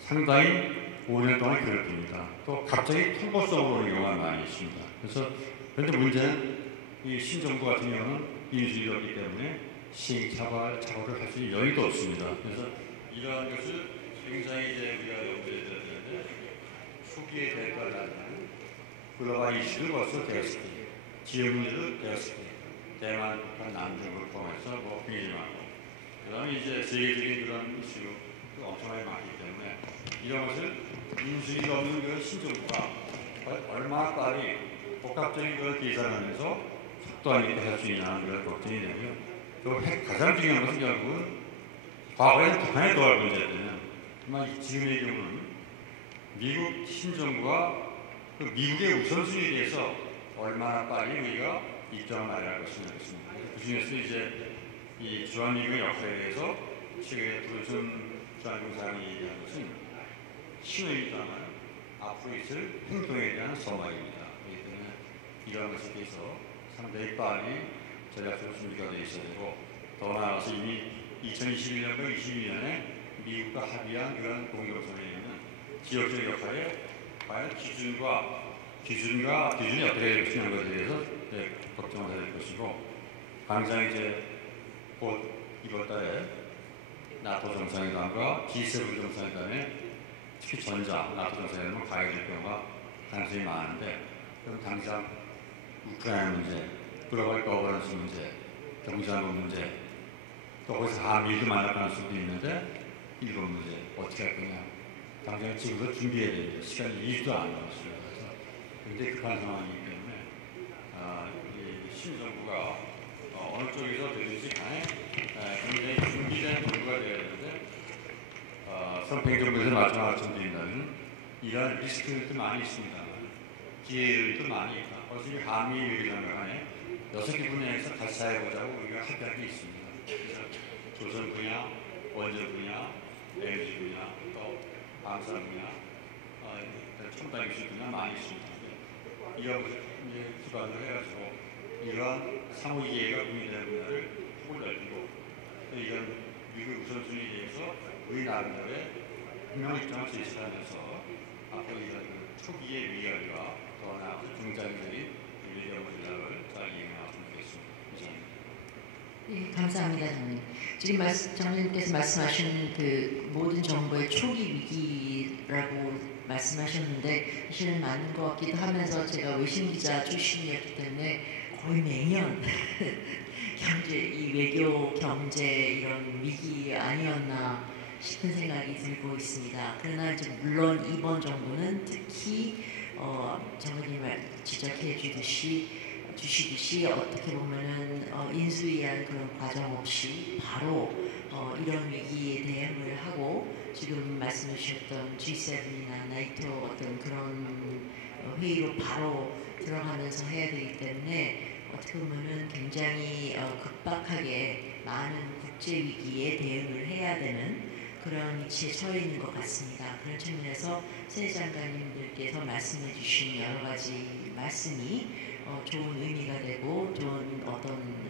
상당히 5년 동안 괴롭힙니다. 또 갑자기 통보성으로 오는 경우가 많이 있습니다. 그런데 문제는 이 신정부 같은 경우는 민주주의였기 때문에 작업을 할 수 있는 여유도 없습니다. 그래서 이러한 것을 굉장히 이제 우리가 염두에 둬야 되는데 초기에 대처를 하는 글로벌 이슈를 벌써 되었습니다. 지역 문제도 되었습니다. 대만, 북한, 남중국을 포함해서 굉장히 많고 그 다음에 이제 세계적인 그런 이슈도 엄청나게 많기 때문에 이런 것을 민주주의가 없는 그 신정부가 얼마나 빨리 복합적인 걸 계산하면서 속도감 있게 할 수 있냐는 그런 걱정이 되고요. 또 가장 중요한 것은 결국은 과거에는 북한의 도할 문제였다면 정말 지금의 경우는 미국 신정부가 그 미국의 우선순위에 대해서 얼마나 빨리 우리가 입장을 마련할 것이냐 그렇습니다. 그 중에서 이제 이 주한미군의 역할에 대해서 최근에 브루슨 주한미군사령이 얘기한 것은 신호입니다만 앞으로 있을 행동에 대한 서막입니다. 그렇기 때문에 이러한 것에 대해서 상당히 빨리 전략적으로 준비가 되어 있어야 되고 더 나아가서 이미 2021년과 2022년에 미국과 합의한 그런 공동선언에 있는 지역적 역할에 과연 기준이 어떻게 될 것이냐는 것에 대해서 걱정을 해야 될 것이고 당장 이제 곧 이번 달에 나토 정상회담과 G7 정상회담에 특히 나토 정상회담은 가야 될 경우가 가능성이 많은데 그럼 당장 우크라이나 문제, 글로벌 거버넌스 문제, 경제안보 문제 또 거기서 한미도 만날 가능성도 있는데 일본 문제 어떻게 할 거냐 당장 지금부터 준비해야 됩니다. 시간이 2주도 안 남았습니다. 그래서 굉장히 급한 상황이기 때문에 이 신정부가 어느 쪽에서 되든지 간에 굉장히 준비된 정부가 되어야 되는데 선팽정부에서 마지막 말씀드린다면 이러한 리스크들도 많이 있습니다만 기회들도 많이 있다. 벌써 한미 외교장관 간에 6개 분야에서 같이 해보자고 우리가 합의한 게 있습니다. 그래서 조선 분야, 원전 분야, 에너지 분야, 또 방산 분야, 첨단 기술 분야 많이 있습니다. 이런 것을 이제 기반으로 해가지고 이러한 상호 이해가 분리되는 분야를 폭을 넓히고 또 이런 미국 우선순위에 대해서 우리 나름대로의 분명 입장을 제시하면서 앞으로 이런 초기의 위협과 더 나아가서 중장기적인 위협 전략을 잘 이행하면 좋겠습니다. 감사합니다, 장님. 지금 장님께서 말씀하신 그 모든 정부의 초기 위기라고 말씀하셨는데 사실은 맞는 것 같기도 하면서 제가 외신 기자 출신이었기 때문에 거의 매년 이 외교, 경제 이런 위기 아니었나 싶은 생각이 들고 있습니다. 그러나 이제 물론 이번 정부는 특히 장관님 지적해 주시듯이 어떻게 보면은 인수위한 그런 과정 없이 바로 이런 위기에 대응을 하고 지금 말씀해 주셨던 G7이나 나이토 어떤 그런 회의로 바로 들어가면서 해야 되기 때문에 어떻게 보면은 굉장히 급박하게 많은 국제 위기에 대응을 해야 되는 그런 위치에 처해 있는 것 같습니다. 그런 측면에서 새 장관님들께서 말씀해 주신 여러 가지 말씀이 좋은 의미가 되고 좋은 어떤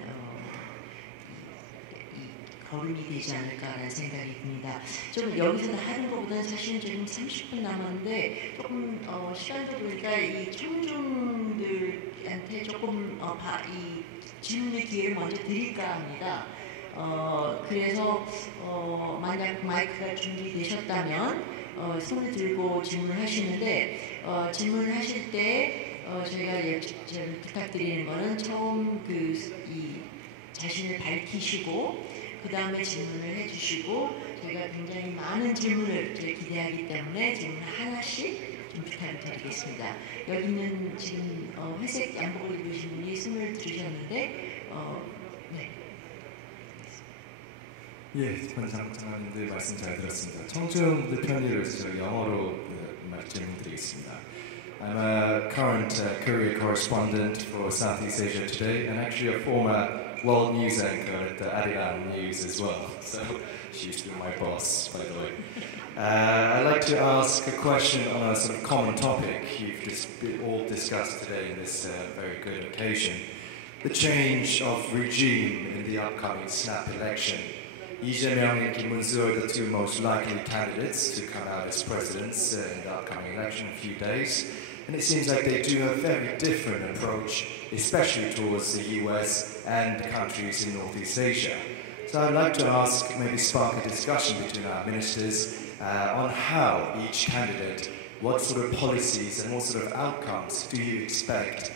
걸음이 되지 않을까라는 생각이 듭니다. 좀 여기서 하는 것보다는 사실은 지금 30분 남았는데 조금 시간도 보니까 이 청중들한테 조금 이 질문의 기회를 먼저 드릴까 합니다. 그래서 만약 마이크가 준비되셨다면 손을 들고 질문을 하시는데 질문을 하실 때 저희가 부탁드리는 거는 처음 이 자신을 밝히시고 그 다음에 질문을 해주시고 저희가 굉장히 많은 질문을 기대하기 때문에 질문 하나씩 좀 부탁을 드리겠습니다. 여기 있는 지금 회색 양복을 입으신 분이 손을 들으셨는데 네. 예, 장관님들 말씀 잘 들었습니다. 청중들 편의를 위해서 영어로 질문드리겠습니다. I'm a current courier correspondent for Southeast Asia Today and actually a former world news anchor at the Arirang News as well. So she used to be my boss, by the way. I'd like to ask a question on a sort of common topic you've all discussed today in this very good occasion. The change of regime in the upcoming snap election. Lee Jae-myung and Kim Moon-soo are the two most likely candidates to come out as presidents in the upcoming election in a few days. And it seems like they do a very different approach, especially towards the US and countries in Northeast Asia. So I'd like to ask, maybe spark a discussion between our ministers on how each candidate, what sort of policies and what sort of outcomes do you expect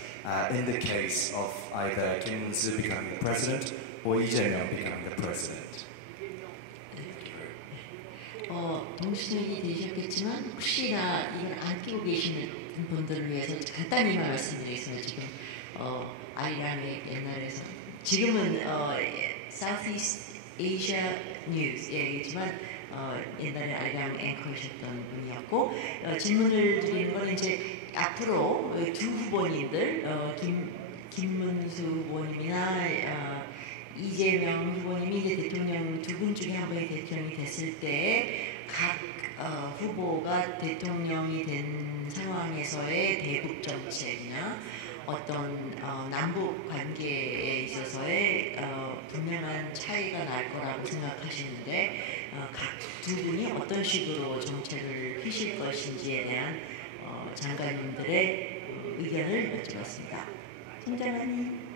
in the case of either Kim Moon-soo becoming the president or Lee Jae-myung becoming the president? 동시에 되셨겠지만 혹시나 이걸 안 끼고 계시는 분들을 위해서 간단히 말씀드리겠습니다. 지금 아리랑의 옛날에서 지금은 Southeast Asia News이지만 옛날에 아리랑 앵커이셨던 분이었고 질문을 드리는 건 이제 앞으로 두 후보님들 김문수 후보님이나 이재명 후보님이 이제 대통령 두 분 중에 한 분이 대통령이 됐을 때 각 후보가 대통령이 된 상황에서의 대북 정책이나 어떤 남북 관계에 있어서의 분명한 차이가 날 거라고 생각하시는데 각 두 분이 어떤 식으로 정책을 펴실 것인지에 대한 장관님들의 의견을 여쭤봤습니다. 송 장관님.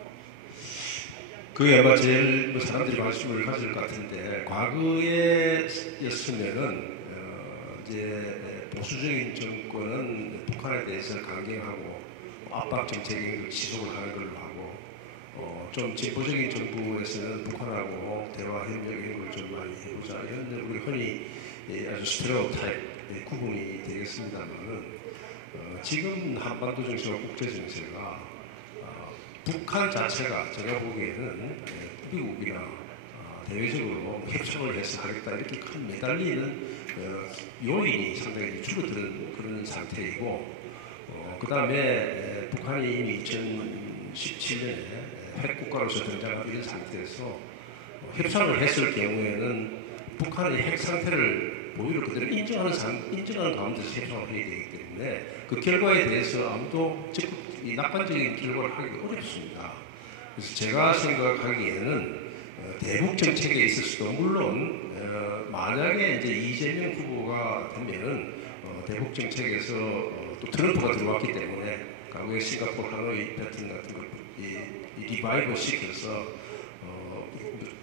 그게 아마 제일 사람들이 관심을 가질 것 같은데 과거에였으면은 이제 보수적인 정권은 북한에 대해서 강경하고 압박 정책을 지속을 하는 걸로 하고 좀 진보적인 정부에서는 북한하고 대화 협력 이런 걸 좀 많이 해보자 이런 우리 흔히 아주 스테레오타입 구분이 되겠습니다만은 지금 한반도 정세와 국제 정세가 북한 자체가 제가 보기에는 미국이나 대외적으로 협력을 해서 하겠다 이렇게 큰 매달리는 요인이 상당히 줄어드는 그런 상태이고 그 다음에 북한이 이미 2017년에 핵국가로서 등장한 이런 상태에서 협상을 했을 경우에는 북한의 핵 상태를 오히려 그대로 인정하는 가운데서 협상을 해야 되기 때문에 그 결과에 대해서 아무도 이 낙관적인 결과를 하기 어렵습니다. 그래서 제가 생각하기에는 대북 정책에 있어서도 물론 만약에 이제 이재명 후보가 되면은 대북 정책에서 또 트럼프가 들어왔기 때문에 과거에 싱가포르, 하노이 패턴 같은 걸 리바이벌 시켜서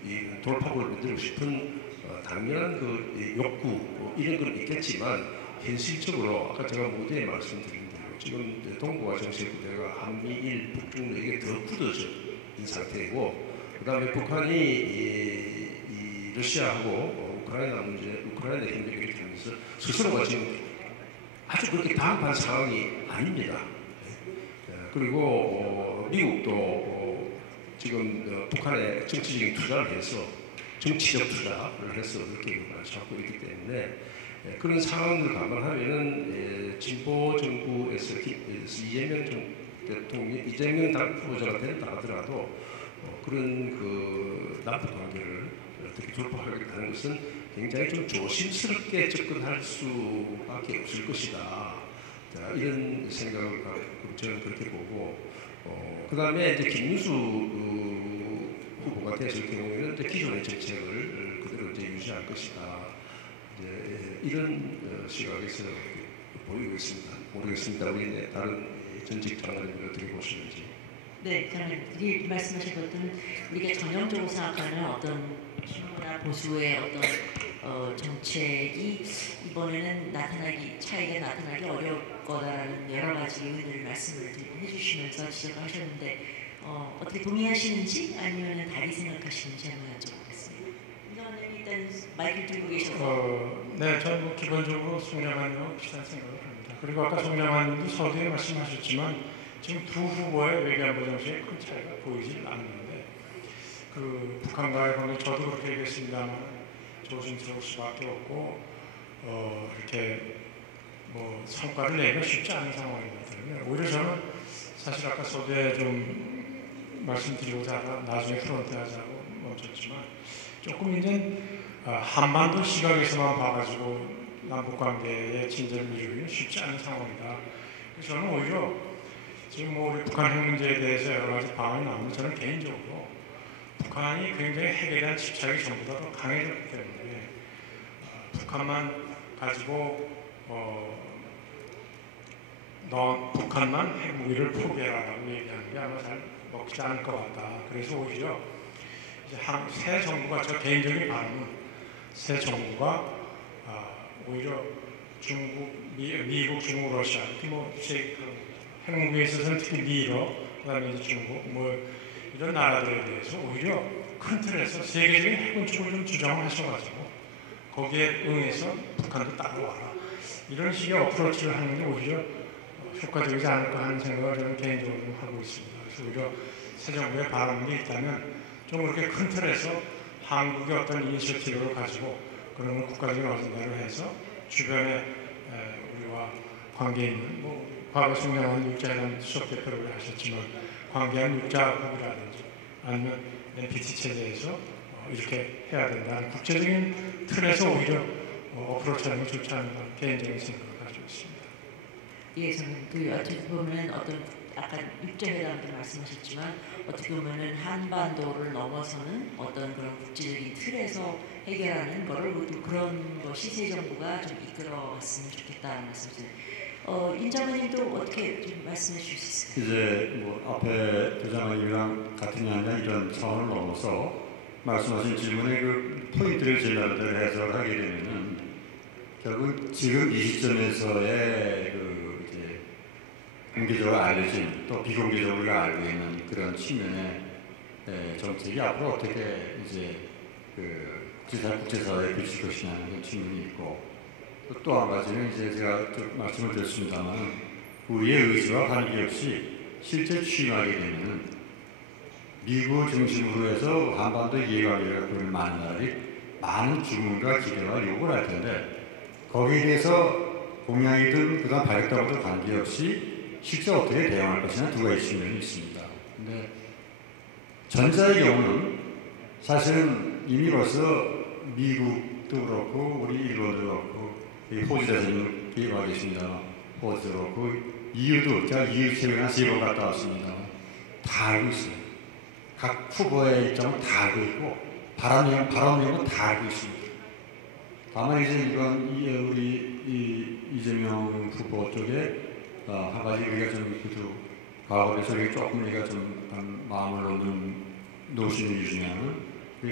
이 돌파구를 만들고 싶은 당연한 그 욕구 이런 건 있겠지만 현실적으로 아까 제가 모두에 말씀드린 대로 지금 동북아 정세부대가 한미일 북중 이게 더 굳어져 있는 상태이고 그다음에 북한이 이 러시아하고 우크라이나 문제, 우크라이나 협력을 이렇게 하면서 스스로가 지금 아주 그렇게 다급한 상황이 아닙니다. 그리고 미국도 지금 북한에 정치적인 투자를 해서 정치적 투자를 해서 그렇게 잡고 있기 때문에 그런 상황을 감안하면은 진보 정부에서 이재명 대통령, 이재명 후보자가 된다 하더라도 그런 그 남북 관계를 어떻게 돌파하겠다는 것은 굉장히 좀 조심스럽게 접근할 수밖에 없을 것이다. 자, 이런 생각을 저는 그렇게 보고 그 다음에 이제 김문수 후보가 됐을 경우에는 이제 기존의 정책을 그대로 이제 유지할 것이다. 이제 이런 시각에서 보이고 있습니다. 모르겠습니다. 우리 다른 전직 장관님들 어떻게 보시는지. 네, 장관님 말씀하신 것들은 우리가 전형적으로 생각하는 어떤 진보나 보수의 어떤 정책이 이번에는 차이가 나타나기 어려울 거다라는 여러 가지 의견을 말씀을 해주시면서 지적하셨는데 어떻게 동의하시는지 아니면 달리 생각하시는지 한번 여쭤보겠습니다. 김장관님 일단 마이크를 들고 계셔서. 네, 저는 뭐 기본적으로 송영환님하고 비슷한 생각을 합니다. 그리고 아까 송영환님도 서두에 말씀하셨지만 지금 두 후보의 외교안보 정책에 큰 차이가 보이지 않는데 그 북한과의 관계 저도 그렇게 얘기했습니다만 조심스러울 수밖에 없고 이렇게 뭐 성과를 내기가 쉽지 않은 상황이거든요. 오히려 저는 사실 아까 서두에 좀 말씀드리고자 하다 나중에 프론트 하자고 멈췄지만 조금 이제 한반도 시각에서만 봐가지고 남북관계의 진전을 이루기는 쉽지 않은 상황이다. 그래서 저는 오히려 지금 뭐 우리 북한 핵 문제에 대해서 여러 가지 방안이 나오는데 저는 개인적으로 북한이 굉장히 핵에 대한 집착이 전보다 더 강해졌기 때문에 북한만 가지고 너 북한만 핵무기를 포기해라라고 얘기하는 게 아마 잘 먹지 않을 것 같다. 그래서 오히려 이제 새 정부가 저 개인적인 바람은 새 정부가 오히려 중국, 미국, 중국, 러시아 뭐 핵무기에 있어서는 특히 미러, 그다음에 이제 중국 뭐 이런 나라들에 대해서 오히려 큰 틀에서 세계적인 핵군축을 좀 주장을 하셔가지고 거기에 응해서 북한도 따라와라 이런 식의 어프로치를 하는 게 오히려 효과적이지 않을까 하는 생각을 저는 개인적으로 좀 하고 있습니다. 그래서 오히려 새 정부에 바라는 게 있다면 좀 그렇게 큰 틀에서 한국의 어떤 이니셔티브를 가지고 그런 국가적인 어젠다를 해서 주변에 우리와 관계 있는 뭐 과거 송영환 육자회담 수석 대표를 하셨지만 관계한 육자국이라든지 아니면 NPT 체제에서 이렇게 해야 된다는 국제적인 틀에서 오히려 어프로치하는 게 좋지 않나 개인적인 생각을 가지고 있습니다. 예, 저는 어떻게 보면 어떤 아까 육자회담도 말씀하셨지만 어떻게 보면은 한반도를 넘어서는 어떤 그런 국제적인 틀에서 해결하는 거를 그런 것이 새 정부가 좀 이끌어갔으면 좋겠다는 말씀이세요. 임 장관님도 어떻게 좀 말씀해 주실 수 있을까요? 이제 뭐 앞에 부장관님이랑 같은 게 아니라 이런 차원을 넘어서 말씀하신 질문의 그 포인트를 제가 해석하게 되면은 결국 지금 이 시점에서의 그 이제 공개적으로 알려진 또 비공개적으로 우리가 알고 있는 그런 측면의 정책이 앞으로 어떻게 이제 그 국제사회에 비칠 것이냐는 측면이 있고 또 한 가지는 이제 제가 좀 말씀을 드렸습니다만 우리의 의지와 관계없이 실제 취임하게 되면 미국 중심으로 해서 한반도 이해관계를 갖고 있는 많은 나라들이 많은 주문과 기대와 요구를 할 텐데 거기에 대해서 공약이든 그다음 발표하고도 관계없이 실제 어떻게 대응할 것이냐 두 가지 측면이 있습니다. 근데 전자의 경우는 사실은 이미 벌써 미국도 그렇고 우리 일본도 그렇고 호주 대사님이 와 계십니다. 호주도 그렇고 EU도 제가 EU 최근에 한 3번 갔다 왔습니다. 다 알고 있어요. 각 후보의 입장을 다 알고 있고 바람 내용은 다 알고 있습니다. 다만 이제 이건 우리 이재명 후보 쪽에 한 가지 우리가 좀 과거에서 조금 우리가 좀 마음을 놓는 노심을 유지하는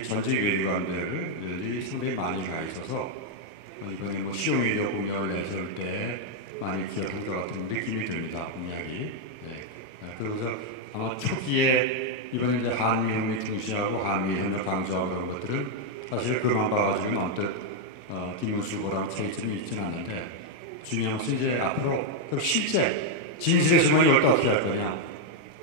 전직 외교관들이 상당히 많이 가 있어서 이번에 뭐 시용의료 공약을 내세울 때 많이 기억한 것 같은 느낌이 듭니다. 공약이. 네. 그래서 아마 초기에 이번에 이제 한미 협력 중시하고 한미 협력 강조하고 그런 것들은 사실 그만 봐가지고는 언뜻 김문수 후보랑 차이점이 있지는 않는데 중요한 것은 이제 앞으로 그럼 실제 진실에서만 이걸 어떻게 할 거냐.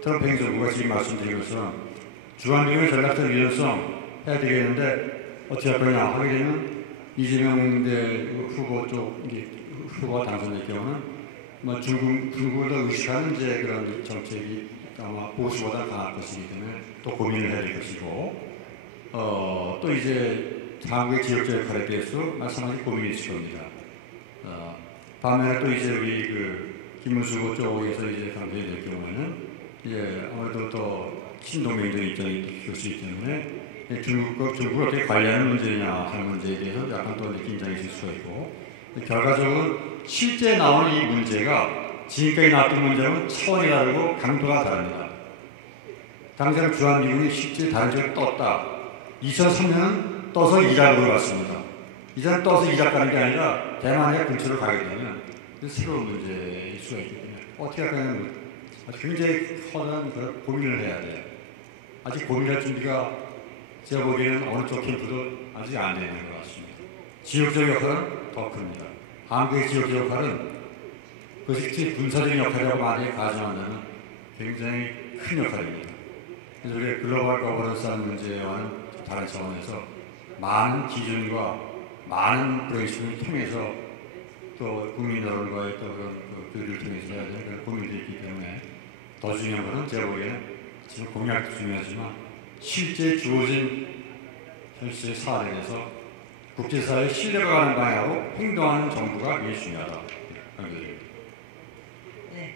트럼프 행정부가 지금 말씀드린 것처럼 주한미군의 전략적 유연성 해야 되겠는데 어떻게 할 거냐 하게 되면 이재명 후보 쪽 후보가 당선될 경우는 뭐 중국을 더 의식하는 이제 그런 정책이 아마 보수보다 강할 것이기 때문에 또 고민을 해야 될 것이고 또 이제 한국의 지역적 역할에 대해서 말씀하신 고민이 있을 겁니다. 반면에 또 이제 우리 김문수 후보 쪽에서 이제 당선이 될 경우에는 이제 아무래도 또 친동맹적 입장이 있을 수 있기 때문에 중국을 어떻게 관리하는 문제냐 하는 문제에 대해서 약간 또 긴장이 있을 수가 있고 결과적으로 실제 나오는 이 문제가 지금까지 나왔던 문제는 차원이 다르고 강도가 다릅니다. 당장 주한미군이 실제 다른 지역에 떴다. 2003년은 떠서 이락으로 갔습니다. 이제는 떠서 이락 가는 게 아니라 대만의 근처로 가게 되면 새로운 문제일 수가 있기 때문에 어떻게 할까는 굉장히 커다란 고민을 해야 돼요. 아직 고민할 준비가 제가 보기에는 어느 쪽 캠프도 아직 안 되는 것 같습니다. 지역적 역할은 더 큽니다. 한국의 지역적 역할은 그것이 군사적인 역할이라고 많이 가정한다면 굉장히 큰 역할입니다. 그래서 우리 글로벌 거버넌스 문제와는 다른 차원에서 많은 기준과 많은 프로세스를 통해서 또 국민 여론과의 또 그런 교류를 통해서 해야 되는 그런 고민이 있기 때문에 더 중요한 것은 제가 보기에는 지금 공약도 중요하지만 실제 주어진 현실의 사안에 대해서 국제사회의 신뢰가 가는 방향으로 행동하는 정부가 이게 중요하다. 네,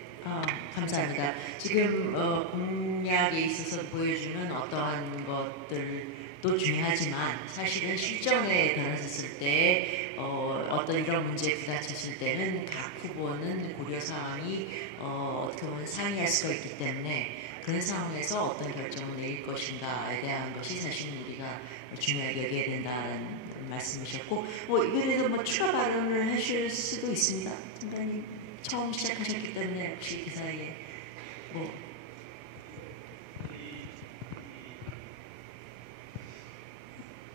감사합니다. 지금 공약에 있어서 보여주는 어떠한 것들도 중요하지만 사실은 실정에 들어섰을 때 어떤 이런 문제에 부딪혔을 때는 각 후보는 고려사항이 어떻게 보면 상이할 수가 있기 때문에 그런 상황에서 어떤 결정을 내릴 것인가에 대한 것이 사실 우리가 중요하게 여겨야 된다는 말씀이셨고 이번에도 추가 발언을 하실 수도 있습니다. 장관님 처음 시작하셨기 때문에 혹시 그 사이에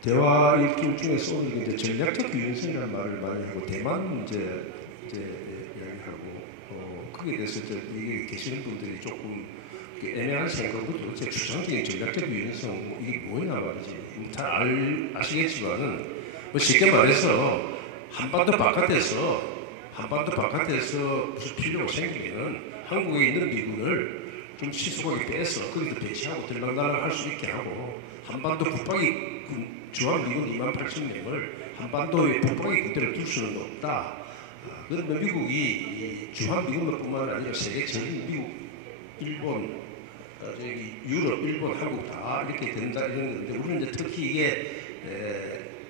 대화 일정 중에서 오늘 이제 전략적 유연성이라는 말을 많이 하고 대만 문제 이야기하고 거기에 대해서 이게 계시는 분들이 조금 애매한 생각으로 도대체 추상적인 전략적 유연성 이게 뭐냐 말이지 잘 아시겠지만은 쉽게 말해서 한반도 바깥에서 무슨 필요가 생기면은 한국에 있는 미군을 좀 시소하게 빼서 거기도 배치하고 들락날락 할 수 있게 하고 한반도 북방이 주한미군 28,000명을 한반도에 북방에 그대로 둘 수는 없다. 그러면 미국이 주한미군뿐만 아니라 세계 전 미국, 일본, 유럽, 일본, 한국 다 이렇게 된다 이런 건데 우리는 이제 특히 이게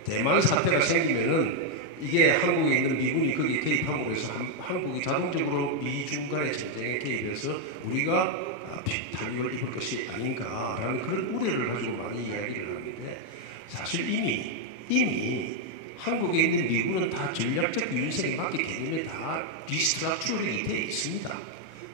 대만 사태가 생기면은 이게 한국에 있는 미군이 거기에 개입함으로 해서 한국이 자동적으로 미중 간의 전쟁에 개입해서 우리가 타격을 입을 것이 아닌가라는 그런 우려를 가지고 많이 이야기를 하는데 사실 이미 한국에 있는 미군은 다 전략적 유연성에 맞기 때문에 다 리스트럭처링이 되어 있습니다.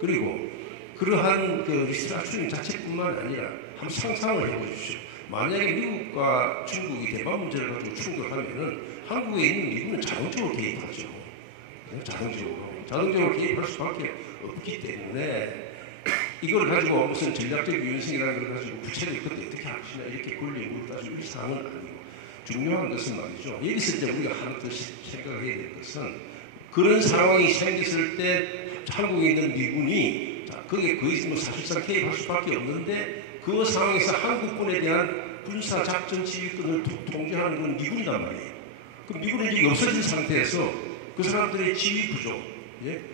그리고 그러한 리스트럭처링 자체뿐만 아니라 한번 상상을 해보십시오. 만약에 미국과 중국이 대만 문제를 가지고 충돌하면은 한국에 있는 미군은 자동적으로 개입하죠. 자동적으로 개입할 수밖에 없기 때문에 이걸 가지고 무슨 전략적 유연성이라는 걸 가지고 구체적으로 그때 어떻게 하시냐 이렇게 권리에 물어가지고 이 사항은 아니고 중요한 것은 말이죠. 여기서 이제 우리가 하나 더 생각해야 될 것은 그런 상황이 생겼을 때 한국에 있는 미군이 거기에 뭐 사실상 개입할 수밖에 없는데 그 상황에서 한국군에 대한 군사 작전 지휘권을 통제하는 건 미군이란 말이에요. 그 미군이 지금 없어진 상태에서 그 사람들의 지휘 구조,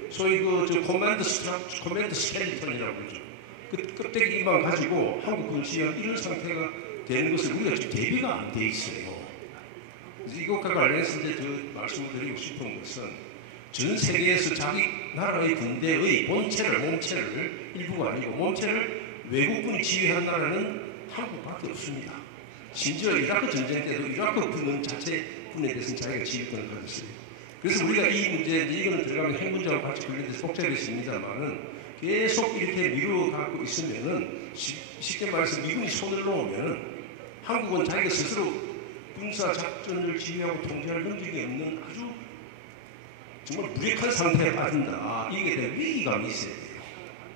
소위 코맨드 스켈리턴이라고 그러죠. 그 껍데기만 가지고 한국군 지휘한 이런 상태가 되는 것을 우리가 지금 대비가 안 돼 있어요. 그래서 이것과 관련해서 이제 말씀을 드리고 싶은 것은 전 세계에서 자기 나라의 군대의 몸체를 일부가 아니고 몸체를 외국군이 지휘한 나라는 한국밖에 없습니다. 심지어 이라크 전쟁 때도 이라크 군은 자체 군에 대해서는 자기가 지휘권을 가졌어요. 그래서 우리가 이 문제, 이거는 들어가면 핵 문제와 같이 관련돼서 복잡해집니다만은 계속 이렇게 미루어가고 있으면은 쉽게 말해서 미군이 손을 놓으면은 한국은 자기가 스스로 군사 작전을 지휘하고 통제할 능력이 없는 아주 정말 무력한 상태에 빠진다. 이게 대한 위기감이 있어야 돼요.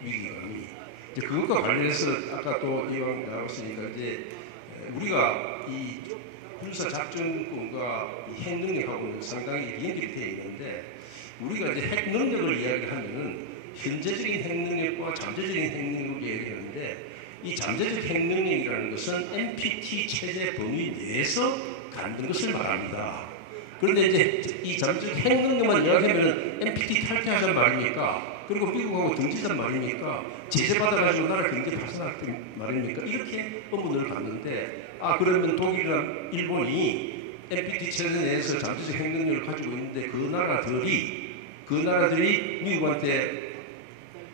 위기감이. 이제 그것과 관련해서 아까 또 이왕 나왔으니까 이제 우리가 이 군사 작전권과 핵 능력하고는 상당히 연결이 되어 있는데 우리가 이제 핵 능력을 이야기하면은 현재적인 핵 능력과 잠재적인 핵 능력을 이야기하는데 이 잠재적 핵 능력이라는 것은 NPT 체제 범위 내에서 갖는 것을 말합니다. 그런데 이제 이 잠재적 핵 능력만 이야기하면은 NPT 탈퇴하자는 말입니까? 그리고 미국하고 등지자는 말입니까? 제재받아가지고 나라 경제 발전할 말입니까? 이렇게 의문을 갖는데 그러면 독일이랑 일본이 NPT 체제 내에서 잠재적 핵 능력을 가지고 있는데 그 나라들이 미국한테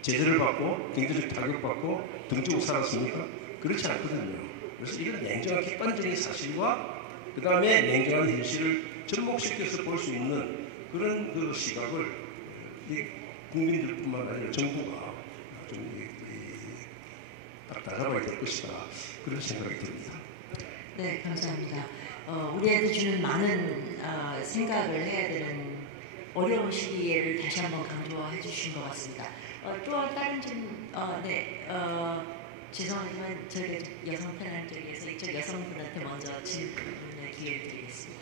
제재를 받고 경제적 타격받고 등지고 살았습니까? 그렇지 않거든요. 그래서 이런 냉정한 객관적인 사실과 그 다음에 냉정한 현실을 접목시켜서 볼 수 있는 그런 그 시각을 국민들뿐만 아니라 정부가 좀 딱 다잡아야 될 것이다. 그런 생각이 듭니다. 네, 감사합니다. 우리한테 주는 많은 생각을 해야 되는 어려운 시기를 다시 한번 강조해 주신 것 같습니다. 또 다른 질문, 죄송하지만 저희가 여성 패널 쪽에서 이쪽 여성분한테 먼저 질문의 기회를 드리겠습니다.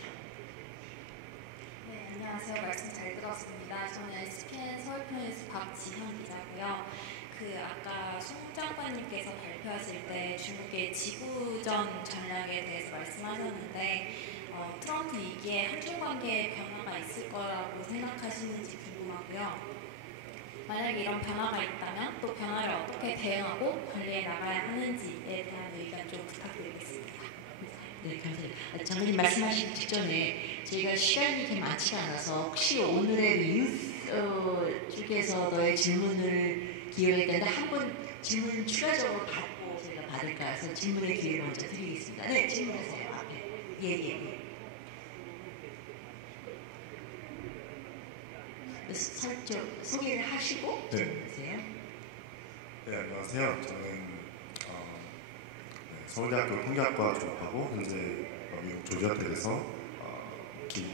네, 안녕하세요. 말씀 잘 들었습니다. 저는 SKN 서울프레스 박지현 기자고요. 아까 송 장관님께서 발표하실 때 중국의 지구전 전략에 대해서 말씀하셨는데 트럼프 2기에 한중 관계에 변화가 있을 거라고 생각하시는지 궁금하고요. 만약에 이런 변화가 있다면 또 변화를 어떻게 대응하고 관리해 나가야 하는지에 대한 의견 좀 부탁드리겠습니다. 네, 감사합니다. 장관님 말씀하시기 직전에 저희가 시간이 이렇게 많지 않아서 혹시 오늘의 뉴스 쪽에서의 질문을 기회했는데 한 번 질문 추가적으로 받고 저희가 받을까 해서 질문의 기회를 먼저 드리겠습니다. 네, 질문하세요. 앞에. 예. 살짝 소개를 하시고 질문하세요. 네, 안녕하세요. 저는 서울대학교 통계학과 졸업하고 현재 미국 조지아텍에서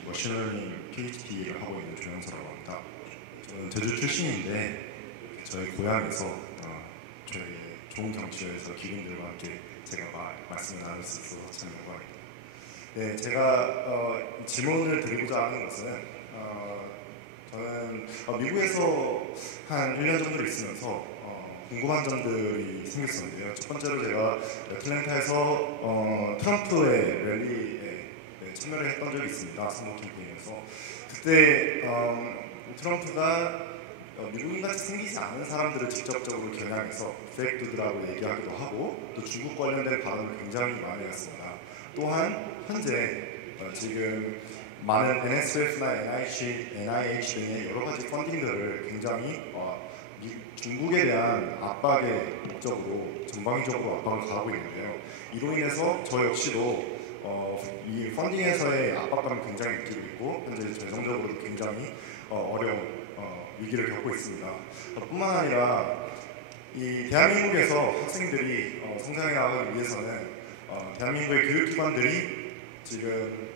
머신러닝 PhD를 하고 있는 조영서라고 합니다. 저는 제주 출신인데 저희 고향에서 저희 좋은 경치에서 기린들과 함께 제가 말씀을 나눌 수 있어서 참 영광입니다. 네, 제가 질문을 드리고자 하는 것은 저는 미국에서 한 1년 정도 있으면서 궁금한 점들이 생겼었는데요. 첫 번째로 제가 애틀랜타에서 트럼프의 랠리에 참여를 했던 적이 있습니다. 선거 캠페인에서. 그때 트럼프가 미국인같이 생기지 않는 사람들을 직접적으로 겨냥해서 페이크들하고 얘기하기도 하고 또 중국 관련된 발언을 굉장히 많이 했습니다. 또한 현재 지금 많은 NSF나 NIH 등의 여러 가지 펀딩들을 굉장히 중국에 대한 압박의 목적으로 전방위적으로 압박을 가하고 있는데요. 이로 인해서 저 역시도 이 펀딩에서의 압박감을 굉장히 느끼고 있고 현재 재정적으로 굉장히 어려운 위기를 겪고 있습니다. 뿐만 아니라 이 대한민국에서 학생들이 성장해 나가기 위해서는 대한민국의 교육기관들이 지금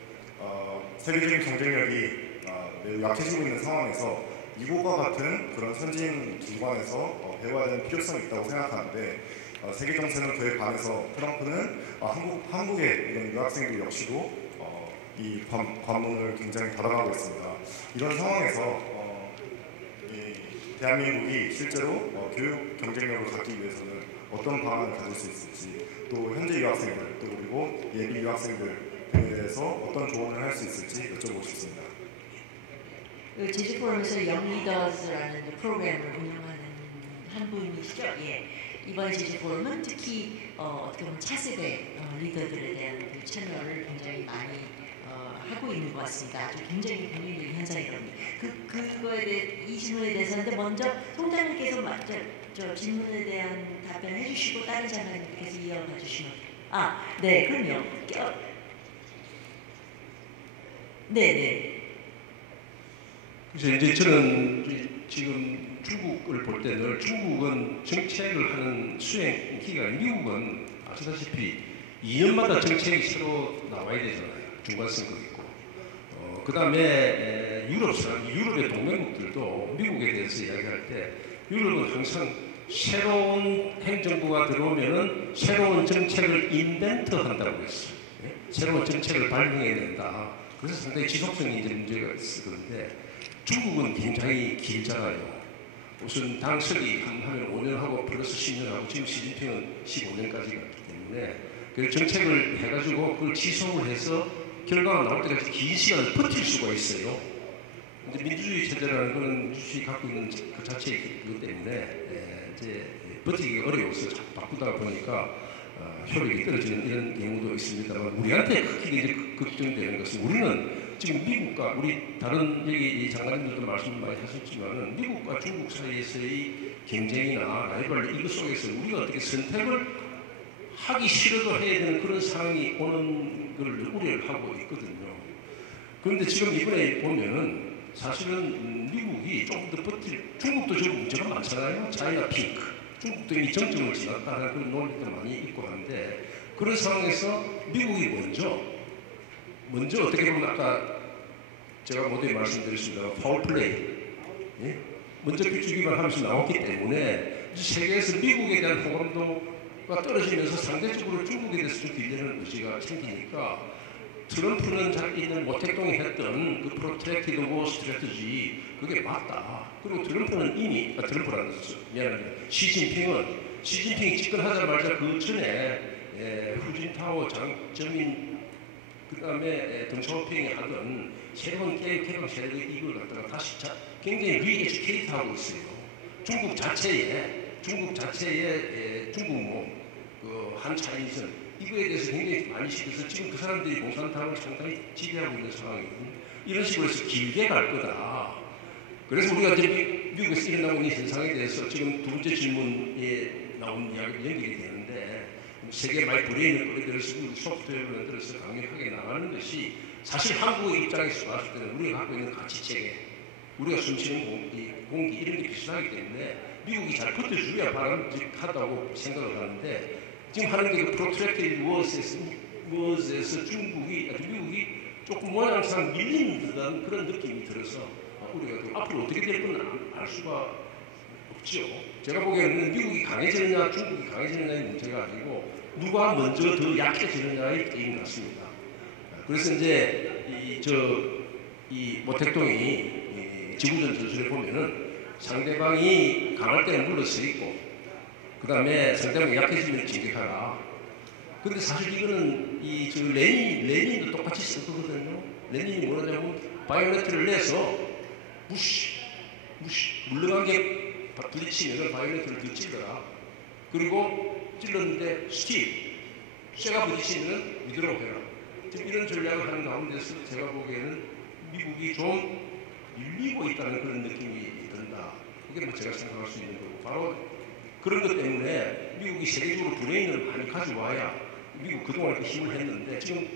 세계적인 경쟁력이 매우 약해지고 있는 상황에서 미국과 같은 그런 선진 기관에서 배워야 되는 필요성이 있다고 생각하는데 세계 정세는 그에 반해서 트럼프는 한국의 이런 유학생들 역시도 이 관문을 굉장히 닫아가고 있습니다. 이런 상황에서 대한민국이 실제로 교육 경쟁력을 갖기 위해서는 어떤 방안을 가질 수 있을지 또 현재 유학생들 또 그리고 예비 유학생들에 대해서 어떤 조언을 할 수 있을지 여쭤보고 싶습니다. 제주 포럼에서 영리더스라는 프로그램을 운영하는 한 분이시죠? 예. 이번 제주 포럼은 특히 어떻게 보면 차세대 리더들에 대한 그 참여를 굉장히 많이 하고 있는 것 같습니다. 아주 굉장히 고민된 현상이랍니다. 그거에 대해 이 질문에 대해서는 먼저 총장님께서 저 질문에 대한 답변을 해주시고 다른 장관님께서 이어가 주시면 네, 그럼요. 네. 그래서 이제 저는 지금 중국을 볼 때 늘 중국은 정책을 하는 수행 기간, 미국은 아시다시피 2년마다 정책이 새로 나와야 되잖아요. 중간선거 있고. 그 다음에 유럽의 동맹국들도 미국에 대해서 이야기할 때 유럽은 항상 새로운 행정부가 들어오면은 새로운 정책을 인벤트 한다고 했어요. 새로운 정책을 발명해낸다. 그래서 상당히 지속성이 이제 문제가 있을 건데 중국은 굉장히 길잖아요. 우선 당석이 하면 5년하고 플러스 10년하고 지금 시진핑은 15년까지 갔기 때문에 그 정책을 해가지고 그걸 지속을 해서 결과가 나올 때까지 긴 시간을 버틸 수가 있어요. 근데 민주주의 체제라는 것은 민주주의 갖고 있는 그 자체의 그것 때문에 이제 버티기가 어려워서 바꾸다 보니까 효력이 떨어지는 이런 경우도 있습니다만 우리한테 크게 이제 걱정되는 것은 우리는 지금 미국과 우리 다른 여기 장관님들도 말씀 많이 하셨지만은 미국과 중국 사이에서의 경쟁이나 라이벌 이것 속에서 우리가 어떻게 선택을 하기 싫어도 해야 되는 그런 상황이 오는 걸 우려를 하고 있거든요. 그런데 지금 이번에 보면은 사실은 미국이 조금 더 중국도 지금 문제가 많잖아요. 차이나 핑크. 중국도 이미 정점을 지났다는 그런 논리도 많이 있고 한데 그런 상황에서 미국이 먼저 어떻게 보면 아까 제가 모두에 말씀드렸습니다. 파워플레이. 예? 먼저 비추기만 하면서 나왔기 때문에 세계에서 미국에 대한 호감도가 떨어지면서 상대적으로 중국에 대해서 좀 기대는 의지가 생기니까 트럼프는 자기 있는 모택동이 했던 그 프로텍티드 워 스트래티지 그게 맞다. 그리고 트럼프는 이미 트럼프라는 미안합니다. 시진핑이 집권하자마자 그 전에 후진타오 장점인 그 다음에 덩샤오핑이 하던 새로운 개방 세력 이걸 갖다가 다시 굉장히 리에듀케이트하고 있어요. 중국 자체에 중국 한차이니즘 이거에 대해서 굉장히 많이 시켜서 지금 그 사람들이 공산당을 상당히 지배하고 있는 상황이거든요. 이런 식으로 해서 길게 갈 거다. 그래서 우리가 이제 미국에서 일어나고 있는 현상에 대해서 지금 두 번째 질문에 나온 이야기가 연결이 되는데 세계 많이 브레인을 끌어들여서 소프트웨어를 만들어서 강력하게 나가는 것이 사실 한국의 입장에서 봤을 때는 우리가 갖고 있는 가치체계, 우리가 숨쉬는 공기 이런 게 비슷하기 때문에 미국이 잘 버텨줘야 바람직하다고 생각을 하는데 지금 하는 게 프로트랙티드 워즈에서 미국이 조금 모양상 밀리는 듯한 그런 느낌이 들어서 우리가 앞으로 어떻게 될 건 알 수가 없죠. 제가 보기에는 미국이 강해지느냐 중국이 강해지느냐의 문제가 아니고 누가 먼저 더 약해지느냐의 게임 같습니다. 그래서 이제 이 모택동이 지구전 전술에 보면은 상대방이 강할 때는 물러서 있고 그 다음에 상대방이 약해지면 진격하라. 근데 사실 이거는 레닌도 똑같이 쓸 거거든요. 레닌이 뭐냐면 바이오레트를 내서 물러간 게 부딪히면 바이오레트를 더 찔러라. 그리고 찔렀는데 쇠가 부딪히면 위드로우 해라. 이런 전략을 하는 가운데서 제가 보기에는 미국이 좀 밀리고 있다는 그런 느낌이 든다. 그게 뭐 제가 생각할 수 있는 거고 바로 그런 것 때문에 미국이 세계적으로 브레인을 많이 가져와야 미국 그동안 이렇게 힘을 했는데 지금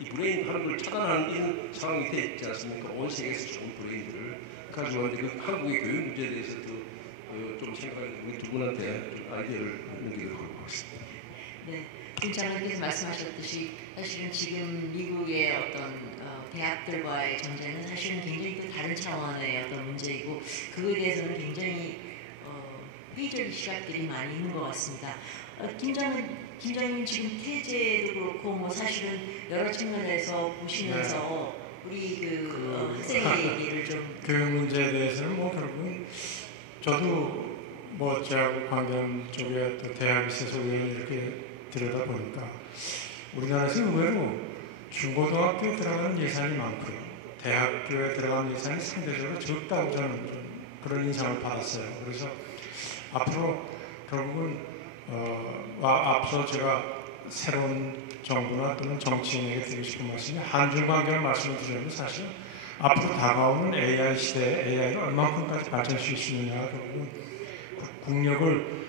이 브레인 하는 걸 차단하는 이런 상황이 되지 않습니까? 온 세계에서 좋은 브레인들을 가져왔는데 그 한국의 교육 문제에 대해서도 좀 생각하는 우리 두 분한테 좀 아이디어를 연결을 하고 있습니다. 네, 김 장관님께서 말씀하셨듯이 사실은 지금 미국의 어떤 대학들과의 전쟁은 사실은 굉장히 또 다른 차원의 어떤 문제이고 그거에 대해서는 굉장히 회의적인 시각들이 많이 있는 것 같습니다. 김장님 지금 태제도 그렇고 뭐 사실은 여러 측면에서 보시면서 우리 학생의 얘기를 좀 교육 문제에 대해서는 뭐 결국은 저도 뭐 제가 관련 쪽에 또 대학에 있어서 이렇게 들여다 보니까 우리나라에서 의외로 중고등학교에 들어가는 예산이 많고요. 대학교에 들어가는 예산이 상대적으로 적다고 저는 좀 그런 인상을 받았어요. 그래서 앞으로 결국은 앞서 제가 새로운 정부나 또는 정치인에게 드리고 싶은 말씀이 한중 관계를 말씀을 드렸는데 사실 앞으로 다가오는 AI 시대에 AI가 얼마큼까지 발전시킬 수 있느냐가 결국은 국력을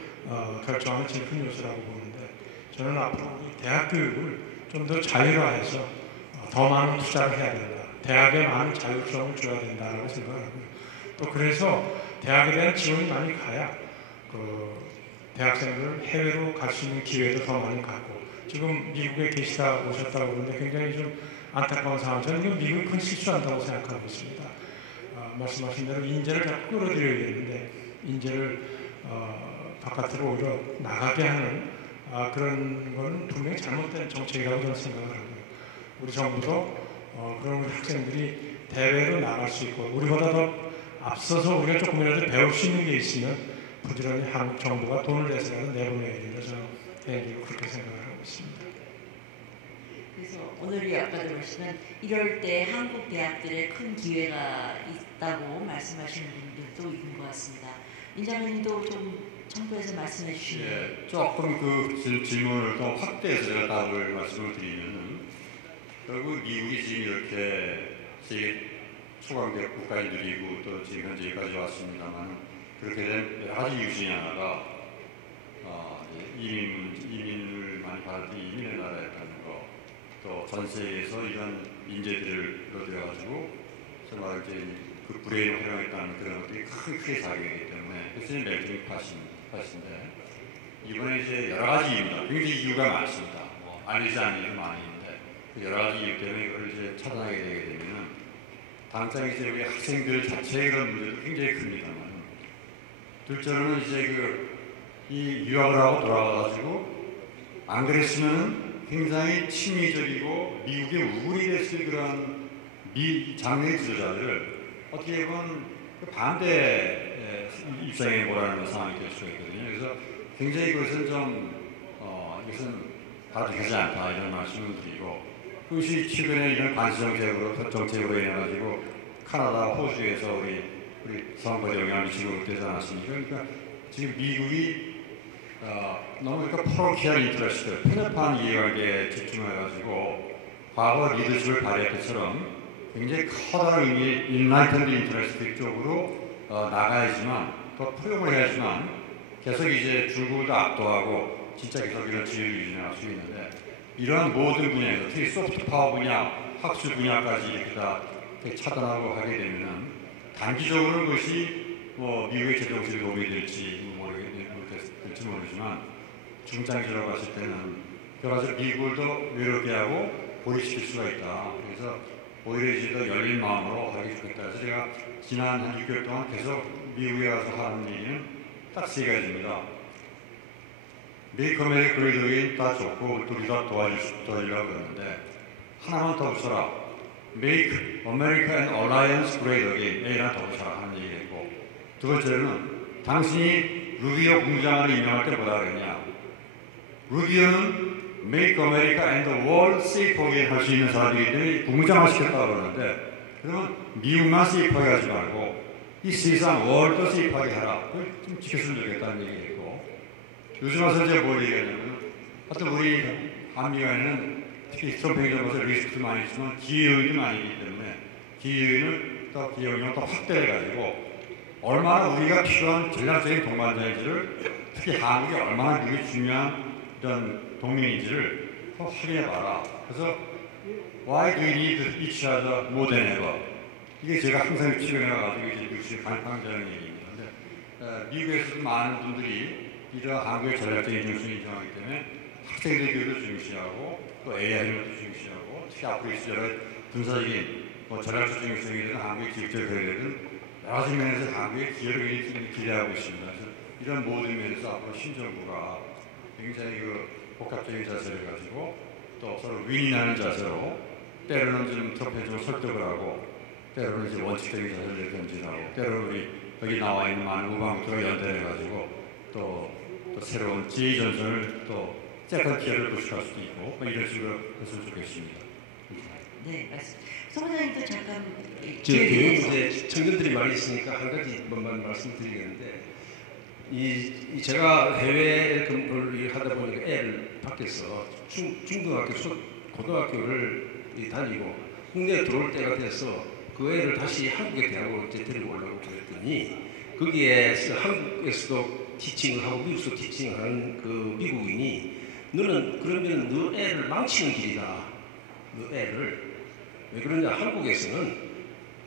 결정하는 제일 큰 요소라고 보는데 저는 앞으로 우리 대학 교육을 좀 더 자율화해서 더 많은 투자를 해야 된다. 대학에 많은 자율성을 줘야 된다고 생각하고요. 또 그래서 대학에 대한 지원이 많이 가야 그 대학생들 해외로 갈 수 있는 기회도 더 많이 갖고, 지금 미국에 계시다 오셨다고 그러는데 굉장히 좀 안타까운 상황. 저는 미국이 큰 실수한다고 생각하고 있습니다. 말씀하신 대로 인재를 자꾸 끌어들여야 되는데 인재를 바깥으로 오히려 나가게 하는 그런 건 분명히 잘못된 정책이라고 저는 생각을 하고요. 우리 정부도 그런 우리 학생들이 대외로 나갈 수 있고 우리보다 더 앞서서 우리가 조금이라도 배울 수 있는 게 있으면 부지런히 한국 정부가 돈을 내서라도 내보내야 된다. 저는 개인적으로 그렇게 생각을 하고 있습니다. 그래서 오늘 아까도 말씀은 이럴 때 한국 대학들의 큰 기회가 있다고 말씀하시는 분들도 있는 것 같습니다. 민장님도 좀 정부에서 말씀해 주시면. 예, 조금 그 질문을 더 확대해서 제가 답을 말씀을 드리면은, 결국 미국이 지금 이렇게 세계 초강대 국가인들이고 또 지금 현재 여기까지 왔습니다만, 그렇게 된 여러 가지 이유 중에 하나가 이민을 많이 받을 때 이민의 나라였다는 거, 또 전 세계에서 이런 인재들을 끌어들여가지고 정말 이제 그 브레인을 활용했다는 그런 것들이 크게 작용했기 때문에, 그래서 멜팅 팟인데, 이번에 이제 여러 가지 이유입니다. 굉장히 이유가 많습니다. 알리지 않는 이유가 많이 있는데, 그 여러 가지 이유 때문에 이걸 이제 차단하게 되게 되면은 당장 이제 우리 학생들 자체의 그런 문제도 굉장히 큽니다만, 둘째로는 이제 이 유학을 하고 돌아가가지고 안 그랬으면 굉장히 친미적이고 미국의 우군이 됐을 그런 장래 지도자들을 어떻게 보면 반대 입장에 몰아넣는 상황이 될 수가 있거든요. 그래서 굉장히 그것은 이것은 바람직하지 않다 이런 말씀을 드리고, 그것이 최근에 이런 관세 정책으로 인해가지고 카나다, 호주에서 우리 선거에 영향을 미치고 그러지 않았습니까? 그러니까 지금 미국이 너무 프로키아 인트레스트, 편협한 이해관계에 집중해가지고 과거 리더십을 발휘할 때처럼 굉장히 커다란 의미의 인라이턴드 인트레스트 쪽으로 나가야지만, 더 포용을 해야지만 계속 이제 중국을 압도하고 진짜 계속 이런 지위를 유지할 수 있는데, 이러한 모든 분야에서 특히 소프트 파워 분야, 학술 분야까지 이렇게 다 차단하고 하게 되면은 단기적으로는 그것이 미국의 재정책에 도움이 될지 모르지만 중장기적으로 봤을 때는 여러 가지 미국을 더 외롭게 하고 고립시킬 수가 있다. 그래서 오히려 이제 더 열린 마음으로 하기 좋겠다. 그래서 제가 지난 한 6개월 동안 계속 미국에 가서 하는 얘기는 딱 세 가지입니다. Make America Great Again 다 좋고 또 우리가 도와주려고 그러는데, 하나만 더 붙여라. Make America and Alliance Great Again. 이란 더 붙여라 하는 얘기했고, 두 번째로는 당신이 루비오 공장을 임명할 때 뭐라 그랬냐. 루비오는 Make America and the World Safe Again 할 수 있는 사람이기 때문에 공장을 시켰다고 그러는데, 그러면 미국만 세이프하게 하지 말고 이 세상 월도 세이프하게 하라. 그걸 좀 지켰으면 좋겠다는 얘기했고, 요즘 와서 이제 뭘 얘기하냐면, 하여튼 우리 한미 간에는 특히 트럼프 행정부에서 리스크도 많이 있지만 기회요인도 많이 있기 때문에 기회요인을 더 기회요인을 더 확대해가지고 얼마나 우리가 필요한 전략적인 동반자인지를, 특히 한국이 얼마나 미국이 중요한 이런 동맹인지를 더 확인해봐라. 그래서 Why do you need each other more than ever? 이게 제가 항상 치료해가지고 이제 미국식 강조하는 얘기입니다. 근데 미국에서도 많은 분들이 이러한 한국의 전략적인 중심을 인정하기 때문에 학생들 교육도 중시하고 또 AI도 중시하고, 특히 앞으로 있을 여러 군사적인 전략적 중요성이 되는 한국의 기획적 교육에는 여러 가지 면에서 한국의 기여를 기대하고 있습니다. 그래서 이런 모든 면에서 앞으로 신정부가 굉장히 복합적인 자세를 가지고 또 서로 윈윈하는 자세로, 때로는 좀 트럼프에 설득을 하고, 때로는 이제 원칙적인 자세를 견진하고, 때로는 우리 여기 나와 있는 많은 우방국들을 연대해가지고 또 새로운 지휘 전선을 또 세컨 티어를 도출할 수도 있고, 이런 식으로 했으면 좋겠습니다. 네, 맞습니다. 소장님도 잠깐. 교육 문제 청년들이 많이 있으니까 한 가지만 말씀드리겠는데, 제가 해외 근무를 하다 보니까 애를 밖에서 중등학교, 고등학교를 다니고 국내에 들어올 때가 돼서 그 애를 다시 한국의 대학으로 데리고 오려고 그랬더니, 거기에 한국에서도 티칭을 하고 미국에서도 티칭을 하는 그 미국인이 너는 그러면 너 애를 망치는 길이다. 너 애를. 왜 그러냐? 한국에서는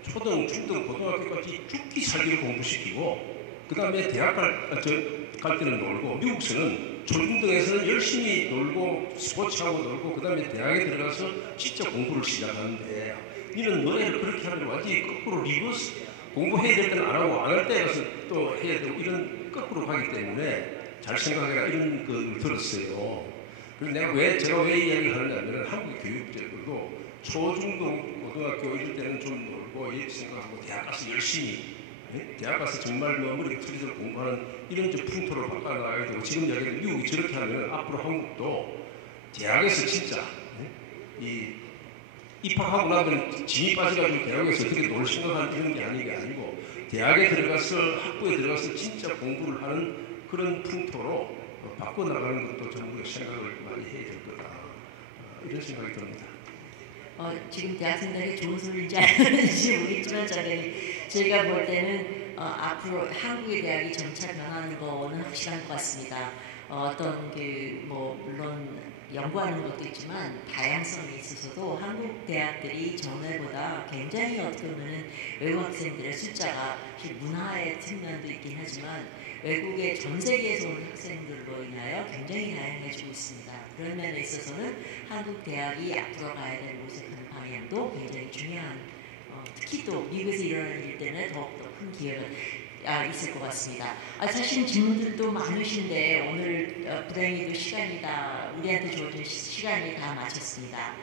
초등, 중등, 고등학교까지 죽기 살기를 공부시키고 그 다음에 대학 갈 때는 놀고, 미국에서는 초중등에서는 열심히 놀고 스포츠하고 놀고 그 다음에 대학에 들어가서 진짜 공부를 시작하는데, 니는 너애를 그렇게 하려고 하지 거꾸로 리버스 공부해야 될 때는 안 하고 안 할 때 가서 또 해야 되고 이런 거꾸로 가기 때문에 잘 생각해라 이런 걸 들었어요. 그래서 제가 왜 이 이야기를 하느냐면 한국 교육제도도 초중등 고등학교 이럴 때는 좀 놀고 이렇게 생각하고 대학 가서 열심히 대학 가서 정말 머리가 틀리도록 공부하는 이런 풍토로 바꿔나가야 되고, 지금 여기는 미국이 저렇게 하면 앞으로 한국도 대학에서 진짜 이 입학하고 나면 진이 빠져가지고 대학에서 어떻게 놀 생각하는 이런 게 아니고 대학에 들어가서 학부에 들어가서 진짜 공부를 하는 그런 풍토로 바꿔나가는 것도 좀 생각을 많이 해야 될 거다, 이런 생각이 듭니다. 지금 대학생들에게 좋은 소리인지 아닌지 모르겠지만 저희가 볼 때는 앞으로 한국의 대학이 점차 변하는 거는 확실한 것 같습니다. 어떤 물론 연구하는 것도 있지만 다양성에 있어서도 한국 대학들이 전에보다 굉장히 어떻게 보면 외국 학생들의 숫자가 문화의 측면도 있긴 하지만 외국의 전 세계에서 온 학생들로 인하여 굉장히 다양해지고 있습니다. 그런 면에 있어서는 한국 대학이 앞으로 가야 될 모색하는 방향도 굉장히 중요한, 특히 또 미국에서 일어나는 일 때는 더욱더 큰 기회가 있을 것 같습니다. 사실 질문들도 많으신데 오늘 불행히도 우리한테 주어진 시간이 다 마쳤습니다.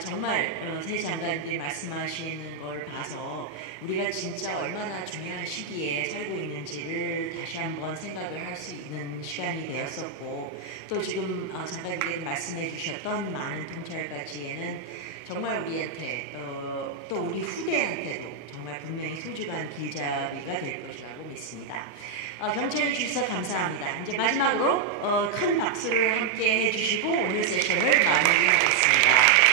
정말 새 장관님이 말씀하시는 걸 봐서 우리가 진짜 얼마나 중요한 시기에 살고 있는지를 다시 한번 생각을 할 수 있는 시간이 되었었고, 또 지금 장관님께서 말씀해 주셨던 많은 통찰까지에는 정말 우리한테 또 우리 후대한테도 정말 분명히 소중한 길잡이가 될 것이라고 믿습니다. 경청해 주셔서 감사합니다. 이제 마지막으로 큰 박수를 함께 해주시고 오늘 세션을 마무리하겠습니다.